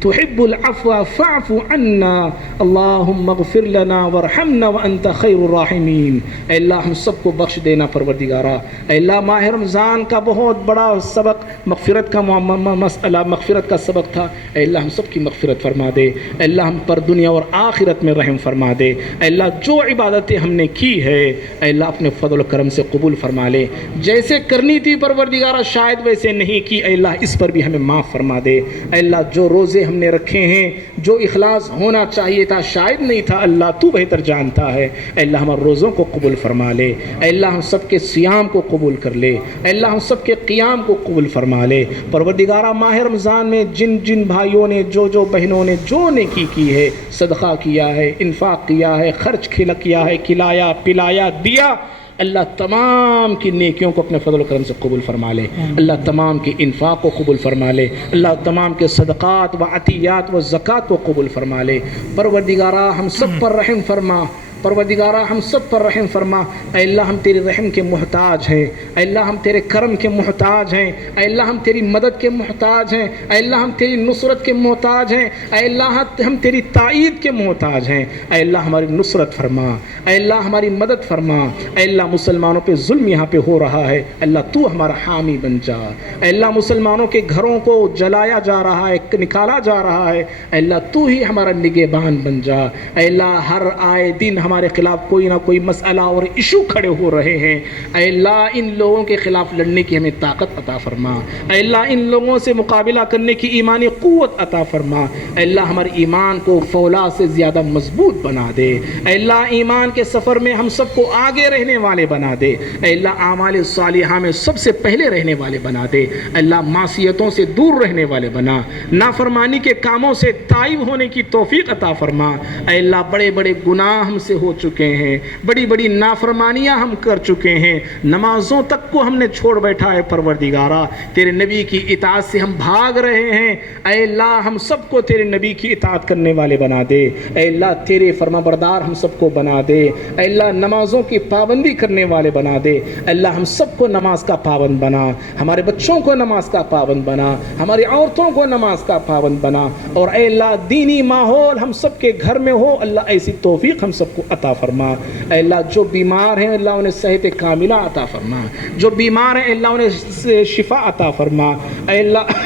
تحب العفو فاعف عنا، اللہم اغفر لنا وارحمنا وانت خیر الراحمین۔ اے اللہ ہم سب کو بخش دینا پروردگارا۔ اے اللہ ماہ رمضان کا بہت بڑا سبق مغفرت کا مسئلہ، مغفرت کا سبق تھا۔ اے اللہ ہم سب کی مغفرت فرما دے، اے اللہ ہم پر دنیا اور آخرت میں رحم فرما دے۔ اے اللہ جو عبادتیں ہم نے کی ہے اے اللہ اپنے فضل و کرم سے قبول فرما لے، جیسے کرنی تھی پروردگارا شاید ویسے نہیں کی، اے اللہ اس پر بھی ہمیں معاف فرما دے۔ اے اللہ جو روزے ہم نے رکھے ہیں، جو اخلاص ہونا چاہیے تھا شاید نہیں تھا، اللہ تو بہتر جانتا ہے۔ اے اللہ ہمارے روزوں کو قبول فرما لے، اے اللہ ہم سب کے صیام کو قبول کر لے، اے اللہ ہم سب کے قیام کو قبول فرما لے۔ پروردگارہ ماہ رمضان میں جن جن بھائیوں نے جو بہنوں نے جو نیکی کی ہے، صدقہ کیا ہے، انفاق کیا ہے، خرچ کیا ہے، کھلایا پلایا دیا، اللہ تمام کی نیکیوں کو اپنے فضل و کرم سے قبول فرما لے، اللہ تمام کی انفاق کو قبول فرما لے، اللہ تمام کے صدقات و عطیات و زکوٰۃ کو قبول فرما لے۔ پروردگارہ ہم سب پر رحم فرما، پروردگارہ ہم سب پر رحم فرما۔ اے اللہ ہم تیرے رحم کے محتاج ہیں، اے اللہ ہم تیرے کرم کے محتاج ہیں، اے اللہ ہم تیری مدد کے محتاج ہیں، اے اللہ ہم تیری نصرت کے محتاج ہیں، اے اللہ ہم تیری تائید کے محتاج ہیں۔ اے اللہ ہماری نصرت فرما، اے اللہ ہماری مدد فرما۔ اے اللہ مسلمانوں پہ ظلم یہاں پہ ہو رہا ہے، اللہ تو ہمارا حامی بن جا۔ اے اللہ مسلمانوں کے گھروں کو جلایا جا رہا ہے، نکالا جا رہا ہے، اے اللہ تو ہی ہمارا نگہبان بن جا۔ اے اللہ ہر آئے دن ہمارے خلاف کوئی نہ کوئی مسئلہ اور ایشو کھڑے ہو رہے ہیں، اے اللہ ان لوگوں کے خلاف لڑنے کی ہمیں طاقت عطا فرما، اے اللہ ان لوگوں سے مقابلہ کرنے کی ایمانی قوت عطا فرما۔ اے اللہ ہمارے ایمان کو فولاد سے زیادہ مضبوط بنا دے، اے اللہ ایمان کے سفر میں ہم سب کو آگے رہنے والے بنا دے، اے اللہ اعمال صالحہ میں سب سے پہلے رہنے والے بنا دے، اے اللہ معصیتوں سے دور رہنے والے بنا، نافرمانی کے کاموں سے تائب ہونے کی توفیق عطا فرما۔ اے اللہ بڑے بڑے گناہ ہم سے ہو چکے ہیں، بڑی بڑی نافرمانیاں ہم کر چکے ہیں، نمازوں تک کو ہم نے چھوڑ بیٹھا ہے۔ پروردگارہ تیرے نبی کی اطاعت سے ہم بھاگ رہے ہیں، اے اللہ ہم سب کو تیرے نبی کی اطاعت کرنے والے بنا دے، اے اللہ تیرے فرما بردار ہم سب کو بنا دے، اے اللہ نمازوں کی پابندی کرنے والے بنا دے، اے اللہ ہم سب کو نماز کا پابند بنا، ہمارے بچوں کو نماز کا پابند بنا، ہماری عورتوں کو نماز کا پابند بنا، اور اے اللہ دینی ماحول ہم سب کے گھر میں ہو، اللہ ایسی توفیق ہم سب کو عطا فرما۔ اے اللہ جو بیمار ہیں اللہ انہیں صحت کاملہ عطا فرما، جو بیمار ہیں اللہ انہیں شفا عطا فرما، اے اللہ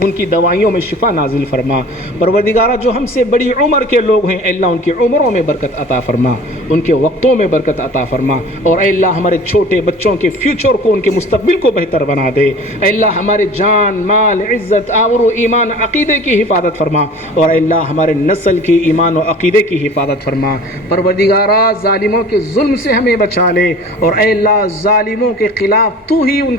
ان کی دوائیوں میں شفا نازل فرما۔ پروردگارہ جو ہم سے بڑی عمر کے لوگ ہیں اللہ ان کی عمروں میں برکت عطا فرما، ان کے وقتوں میں برکت عطا فرما، اور اے اللہ ہمارے چھوٹے بچوں کے فیوچر کو، ان کے مستقبل کو بہتر بنا دے۔ اے اللہ ہمارے جان مال عزت آبرو ایمان عقیدے کی حفاظت فرما، اور اے اللہ ہمارے نسل کی ایمان و عقیدے کی حفاظت فرما۔ پروردگارہ ظالموں کے ظلم سے ہمیں بچا لے، اور اے اللہ ظالموں کے خلاف تو ہی ان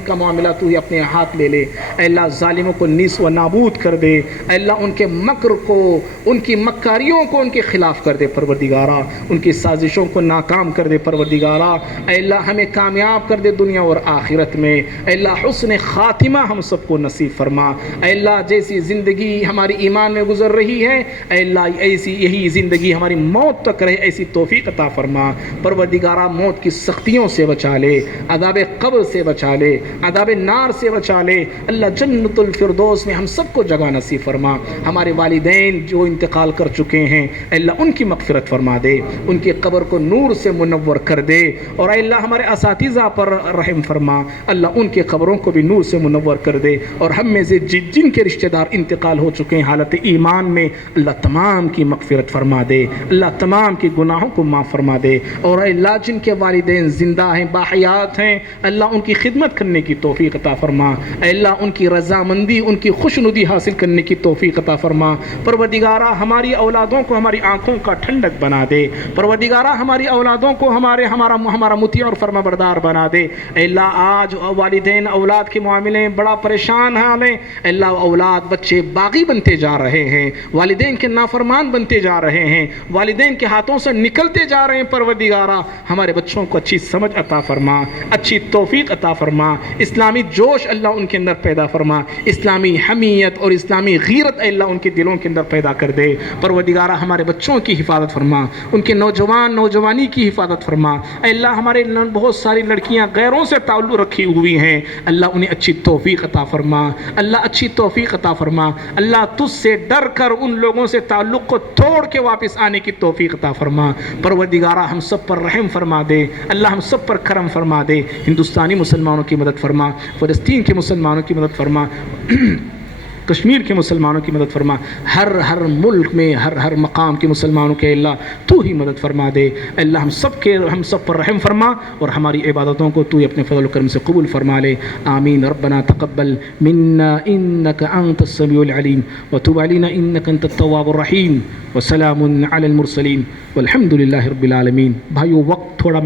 کا معاملہ تو ہی اپنے ہاتھ لے لے۔ اے اللہ ظالموں کو نیس و نابود کر دے، اے اللہ ان کے مکر کو، ان کی مکاریوں کو ان کے خلاف کر دے پروردگارہ، ان کی سازشوں کو ناکام کر دے پروردگارہ۔ اے اللہ ہمیں کامیاب کر دے دنیا اور آخرت میں، اے اللہ حسن خاتمہ ہم سب کو نصیب فرما۔ اے اللہ جیسی زندگی ہماری ایمان میں گزر رہی ہے اے اللہ ایسی یہی زندگی ہماری موت تک رہے، ایسی توفیق عطا فرما۔ پروردگارہ موت کی سختیوں سے بچا لے، عذاب قبر سے بچا لے، عذاب نار سے بچا لے، اللہ جنت الفردوس میں ہم سب کو جگہ نصیب فرما۔ ہمارے والدین جو انتقال کر چکے ہیں اے اللہ ان کی مغفرت فرما دے، ان کی قبر کو نور سے منور کر دے، اور اے اللہ ہمارے اساتذہ پر رحم فرما، اللہ ان کی قبروں کو بھی نور سے منور کر دے، اور ہم میں سے جن کے رشتہ دار انتقال ہو چکے ہیں حالت ایمان میں اللہ تمام کی مغفرت فرما دے، اللہ تمام کی گناہوں کو معاف فرما دے، اور اے اللہ جن کے والدین زندہ ہیں باحیات ہیں اللہ ان کی خدمت کرنے کی توفیق عطا فرما، اے اللہ ان کی رضامندی ان کی خوشنودی حاصل کرنے کی توفیق عطا فرما۔ پروردگارہ ہماری اولادوں کو ہماری آنکھوں کا ٹھنڈک بنا دے، پروردگارہ ہماری اولادوں کو ہمارا مطیع اور فرما بردار بنا دے۔ اے اللہ آج والدین اولاد کے معاملے میں بڑا پریشان ہیں، اے اللہ اولاد بچے باغی بنتے جا رہے ہیں، والدین کے نافرمان بنتے جا رہے ہیں، والدین کے ہاتھوں سے نکلتے جا رہے ہیں۔ پروردگارہ ہمارے بچوں کو اچھی سمجھ عطا فرما، اچھی توفیق عطا فرما، اسلامی جوش اللہ ان کے اندر پیدا فرما، اسلامی حمیت اور اسلامی غیرت اے اللہ ان کے دلوں کے اندر پیدا کر دے۔ پروردگارہ ہمارے بچوں کی حفاظت فرما، ان کے نوجوانی کی حفاظت فرما۔ اے اللہ ہمارے بہت ساری لڑکیاں غیروں سے تعلق رکھی ہوئی ہیں اللہ انہیں اچھی توفیق عطا فرما، اللہ اچھی توفیق عطا فرما، اللہ تجھ سے ڈر کر ان لوگوں سے تعلق کو توڑ کے واپس آنے کی توفیق عطا فرما۔ پروردگارہ ہم سب پر رحم فرما دے، اللہ ہم سب پر کرم فرما دے، ہندوستانی مسلمانوں کی مدد فرما، فلسطین کے مسلمانوں کی مدد فرما، کشمیر کے مسلمانوں کی مدد فرما، ہر ملک میں ہر مقام کے مسلمانوں کے اللہ تو ہی مدد فرما دے۔ اللہ ہم سب پر رحم فرما اور ہماری عبادتوں کو تو اپنے فضل و کرم سے قبول فرما لے۔ آمین۔ ربنا تقبل منا انك انت السميع العليم وتب علينا انك انت التواب الرحيم وسلام على المرسلين والحمد لله رب العالمین۔ بھائیو وقت تھوڑا